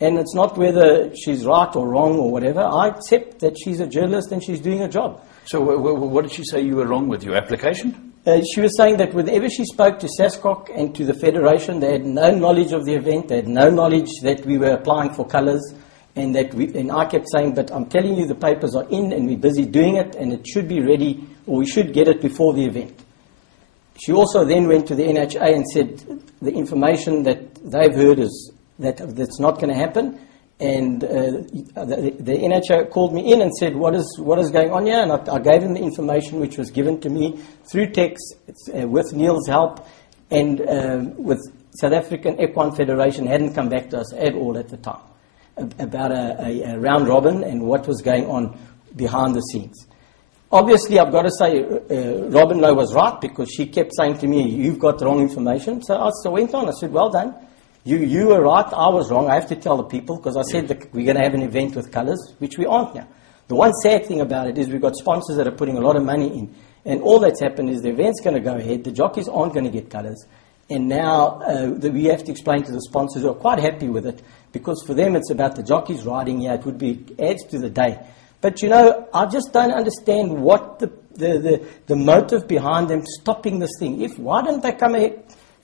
And it's not whether she's right or wrong or whatever. I accept that she's a journalist and she's doing a job. So what did she say you were wrong with your application? She was saying that whenever she spoke to SASCOC and to the Federation, they had no knowledge of the event, they had no knowledge that we were applying for colours, and I kept saying, but I'm telling you the papers are in and we're busy doing it, and it should be ready, or we should get it before the event. She also then went to the NHA and said the information that they've heard is that's not going to happen. And the NHA called me in and said, what is going on here? And I gave them the information which was given to me through text with Neil's help, and with South African Equine Federation hadn't come back to us at all at the time. about a round robin and what was going on behind the scenes. Obviously, I've got to say, Robin Lowe was right, because she kept saying to me, you've got the wrong information. So I went on, I said, well done. You were right, I was wrong. I have to tell the people, because I said that we're going to have an event with colours, which we aren't now. The one sad thing about it is we've got sponsors that are putting a lot of money in, and all that's happened is the event's going to go ahead, the jockeys aren't going to get colours, and now we have to explain to the sponsors who are quite happy with it, because for them it's about the jockeys riding here, it would be adds to the day. But you know, I just don't understand what the motive behind them stopping this thing. Why don't they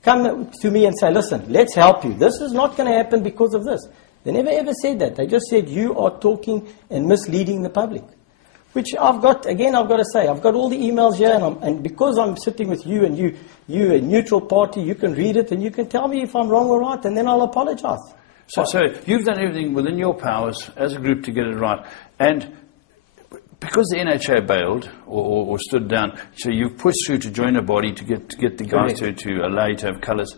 come to me and say, listen, let's help you. This is not going to happen because of this. They never ever said that. They just said you are talking and misleading the public. Which I've got to say, I've got all the emails here, and because I'm sitting with you and you a neutral party, you can read it and you can tell me if I'm wrong or right, and then I'll apologize. So you've done everything within your powers as a group to get it right. And because the NHA bailed or stood down, so you've pushed through to join a body to get the guys to allow you to have colours.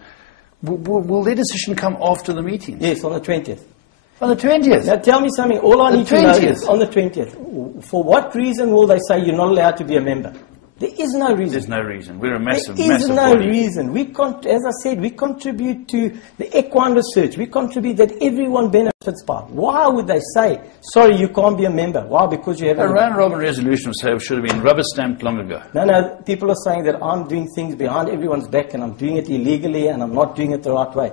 Will their decision come after the meeting? Yes, on the 20th. On the 20th? Now tell me something. All I need to know is, on the 20th, for what reason will they say you're not allowed to be a member? There is no reason. There's no reason. We're a massive, there is massive no body. reason. As I said, we contribute to the equine research. We contribute that everyone benefits by. Why would they say, sorry, you can't be a member? Why? Because you have a round robin resolution should have been rubber stamped long ago. No, people are saying that I'm doing things behind everyone's back and I'm doing it illegally and I'm not doing it the right way.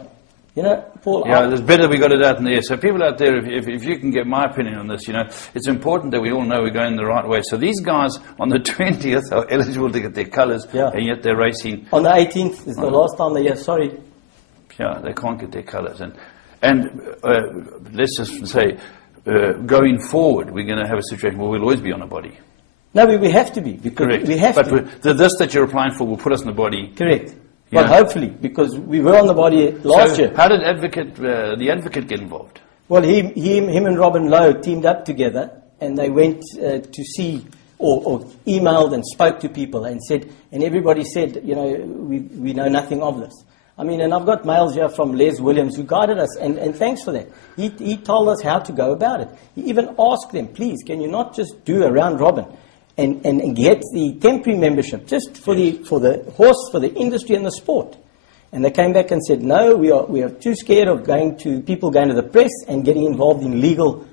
You know, Paul... Yeah, there's better we got it out in the air. So people out there, if you can get my opinion on this, you know, it's important that we all know we're going the right way. So these guys on the 20th are eligible to get their colours, and yet they're racing... On the 18th is the last time they... sorry. Yeah, they can't get their colours. And let's just say, going forward, we're going to have a situation where we'll always be on a body. No, we have to be. Because correct. We have to. But this that you're applying for will put us in the body. Correct. Well, hopefully, because we were on the body last year. How did the advocate get involved? Well, him and Robin Lowe teamed up together, and they went to see or emailed and spoke to people and said, and everybody said, you know, we know nothing of this. I mean, and I've got mails here from Les Williams who guided us, and thanks for that. He told us how to go about it. He even asked them, please, can you not just do a round robin? And get the temporary membership just for the horse, for the industry and the sport. And they came back and said, no, we are too scared of people going to the press and getting involved in legal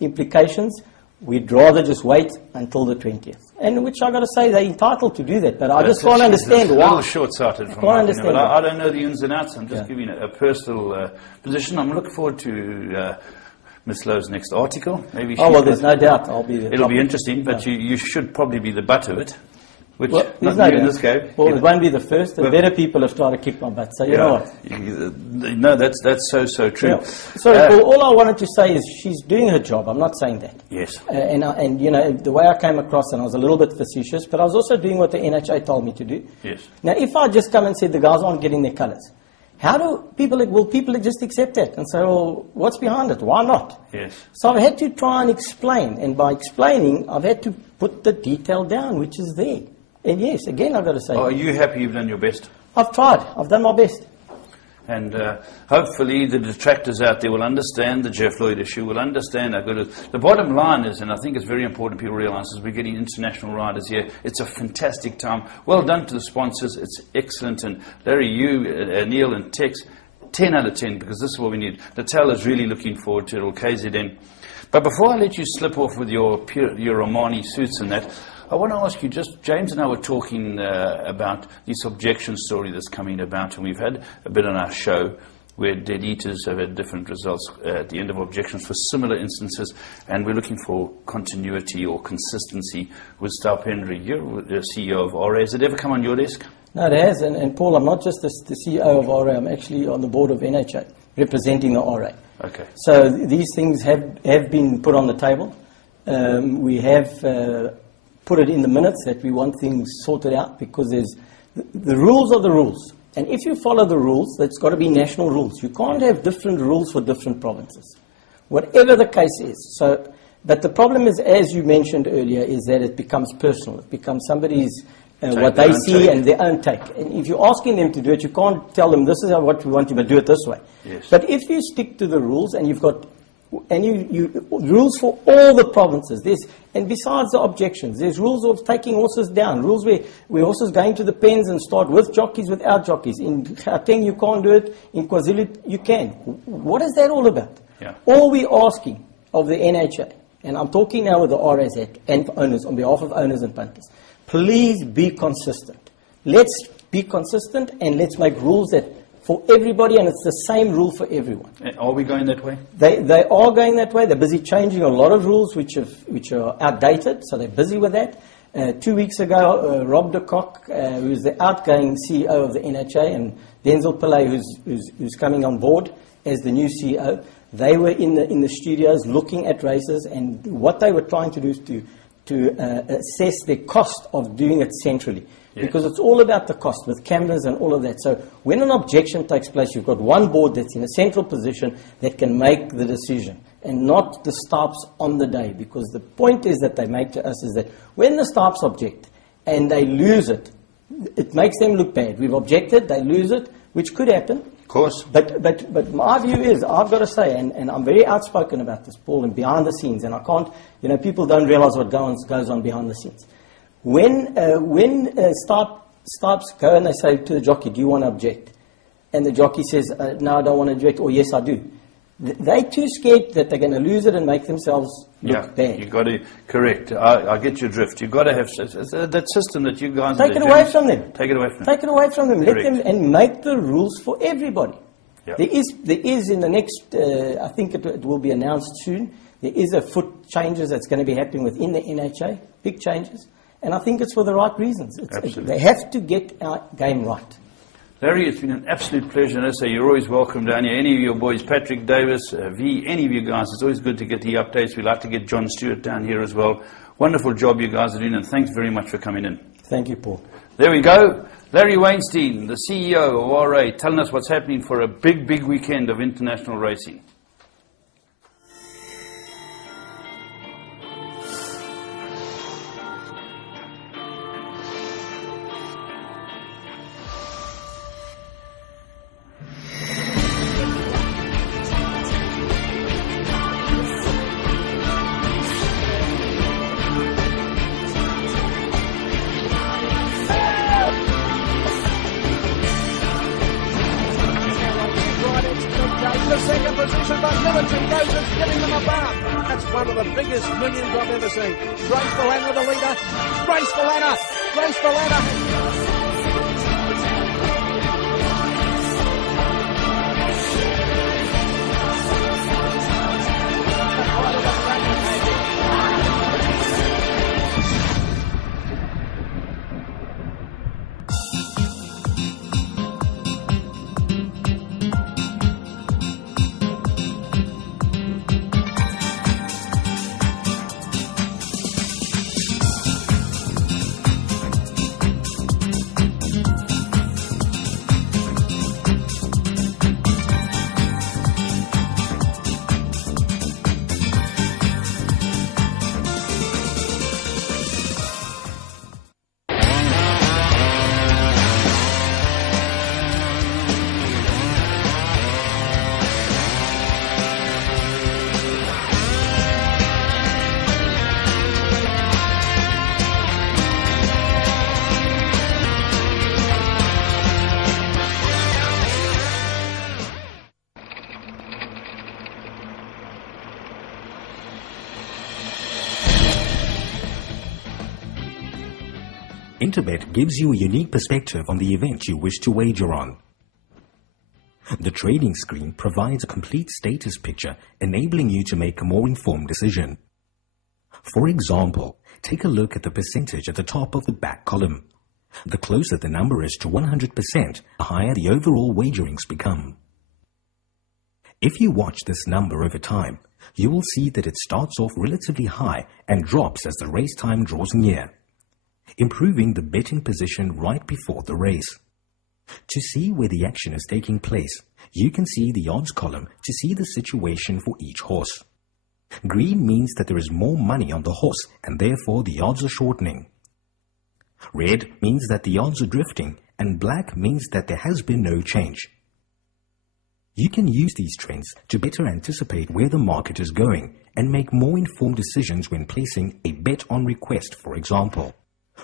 implications. We'd rather just wait until the 20th. And which I've got to say, they're entitled to do that, but I just can't understand why. A little short-sighted from my opinion, but I don't know the ins and outs. I'm just giving a personal position. I'm looking forward to... Miss Lowe's next article. Maybe there's no doubt I'll be there. It'll be interesting, but you should probably be the butt of it. Which, not not you in this game. Well, it won't be the first, and better people have tried to kick my butt, so you know what. No, that's so true. Yeah. Sorry, all I wanted to say is she's doing her job. I'm not saying that. Yes. And you know, the way I came across, and I was a little bit facetious, but I was also doing what the NHA told me to do. Yes. Now, if I just come and said the guys aren't getting their colours, will people just accept that and say, well, what's behind it? Why not? Yes. So I've had to try and explain, and by explaining, I've had to put the detail down, which is there. And yes, again, I've got to say... Are you happy you've done your best? I've tried. I've done my best. And hopefully the detractors out there will understand the Jeff Lloyd issue, will understand how good it is. The bottom line is, and I think it's very important people realise, is we're getting international riders here. It's a fantastic time. Well done to the sponsors. It's excellent. And Larry, you, Neil and Tex, 10 out of 10, because this is what we need. Natal is really looking forward to it, or KZN. But before I let you slip off with your Romani suits and that, I want to ask you, James and I were talking about this objection story that's coming about, and we've had a bit on our show where dead eaters have had different results at the end of objections for similar instances, and we're looking for continuity or consistency with Stout Henry. You're the CEO of RA. Has it ever come on your desk? No, it has, and Paul, I'm not just the CEO of RA, I'm actually on the board of NHA, representing the RA. Okay. So these things have been put on the table. We have... put it in the minutes that we want things sorted out, because the rules are the rules. And if you follow the rules, that's got to be national rules. You can't have different rules for different provinces, whatever the case is. But the problem is, as you mentioned earlier, is that it becomes personal. It becomes somebody's, what they see and their own take. And if you're asking them to do it, you can't tell them, this is what we want you to do it this way. Yes. But if you stick to the rules and you've got and rules for all the provinces. And besides the objections, there's rules of taking horses down, rules where horses going to the pens and start with jockeys, without jockeys. In Gauteng you can't do it, in KwaZulu you can. What is that all about? Yeah. All we're asking of the NHA, and I'm talking now with the RSA and owners, on behalf of owners and punters, please be consistent. Let's be consistent and let's make rules that for everybody, and it's the same rule for everyone. Are we going that way? They are going that way. They're busy changing a lot of rules which are outdated, so they're busy with that. 2 weeks ago, Rob de Kock, who's the outgoing CEO of the NHA, and Denzel Pillay, who's coming on board as the new CEO, they were in the studios looking at races, and what they were trying to do is to assess the cost of doing it centrally. Yes. Because it's all about the cost with cameras and all of that. So when an objection takes place, you've got one board that's in a central position that can make the decision, and not the staffs on the day. Because the point is that they make to us is that when the staffs object and they lose it, it makes them look bad. We've objected, they lose it, which could happen. Of course. But my view is, I've got to say, and I'm very outspoken about this, Paul, and behind the scenes, and I can't, people don't realize what goes on behind the scenes. When staffs go and they say to the jockey, do you want to object? And the jockey says, no, I don't want to object, or yes, I do. They're too scared that they're going to lose it and make themselves look bad. You've got to, correct. I get your drift. You've got to have that system that you guys... Take it away from them. Take it away from them. Take it away from them. Correct. Let them, and make the rules for everybody. Yeah. There is in the next, I think it will be announced soon, there is a foot changes that's going to be happening within the NHA, big changes. And I think it's for the right reasons. Absolutely. They have to get our game right. Larry, it's been an absolute pleasure. And I say you're always welcome down here. Any of your boys, Patrick Davis, V, any of you guys, it's always good to get the updates. We like to get John Stewart down here as well. Wonderful job you guys are doing, and thanks very much for coming in. Thank you, Paul. There we go. Larry Weinstein, the CEO of RA, telling us what's happening for a big, big weekend of international racing. The second position, but Military goes and giving them a bath. That's one of the biggest millions I've ever seen. Graceful Anna, the leader. Graceful Anna. Graceful Anna. Interbet gives you a unique perspective on the event you wish to wager on. The trading screen provides a complete status picture, enabling you to make a more informed decision. For example, take a look at the percentage at the top of the back column. The closer the number is to 100%, the higher the overall wagerings become. If you watch this number over time, you will see that it starts off relatively high and drops as the race time draws near, improving the betting position right before the race. To see where the action is taking place, you can see the odds column to see the situation for each horse. Green means that there is more money on the horse and therefore the odds are shortening. Red means that the odds are drifting, and black means that there has been no change. You can use these trends to better anticipate where the market is going and make more informed decisions when placing a bet on request, for example.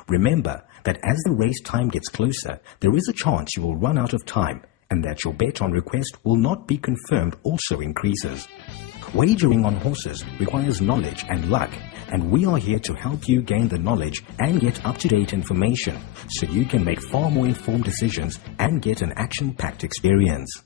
Remember that as the race time gets closer, there is a chance you will run out of time and that your bet on request will not be confirmed also increases. Wagering on horses requires knowledge and luck, and we are here to help you gain the knowledge and get up-to-date information so you can make far more informed decisions and get an action-packed experience.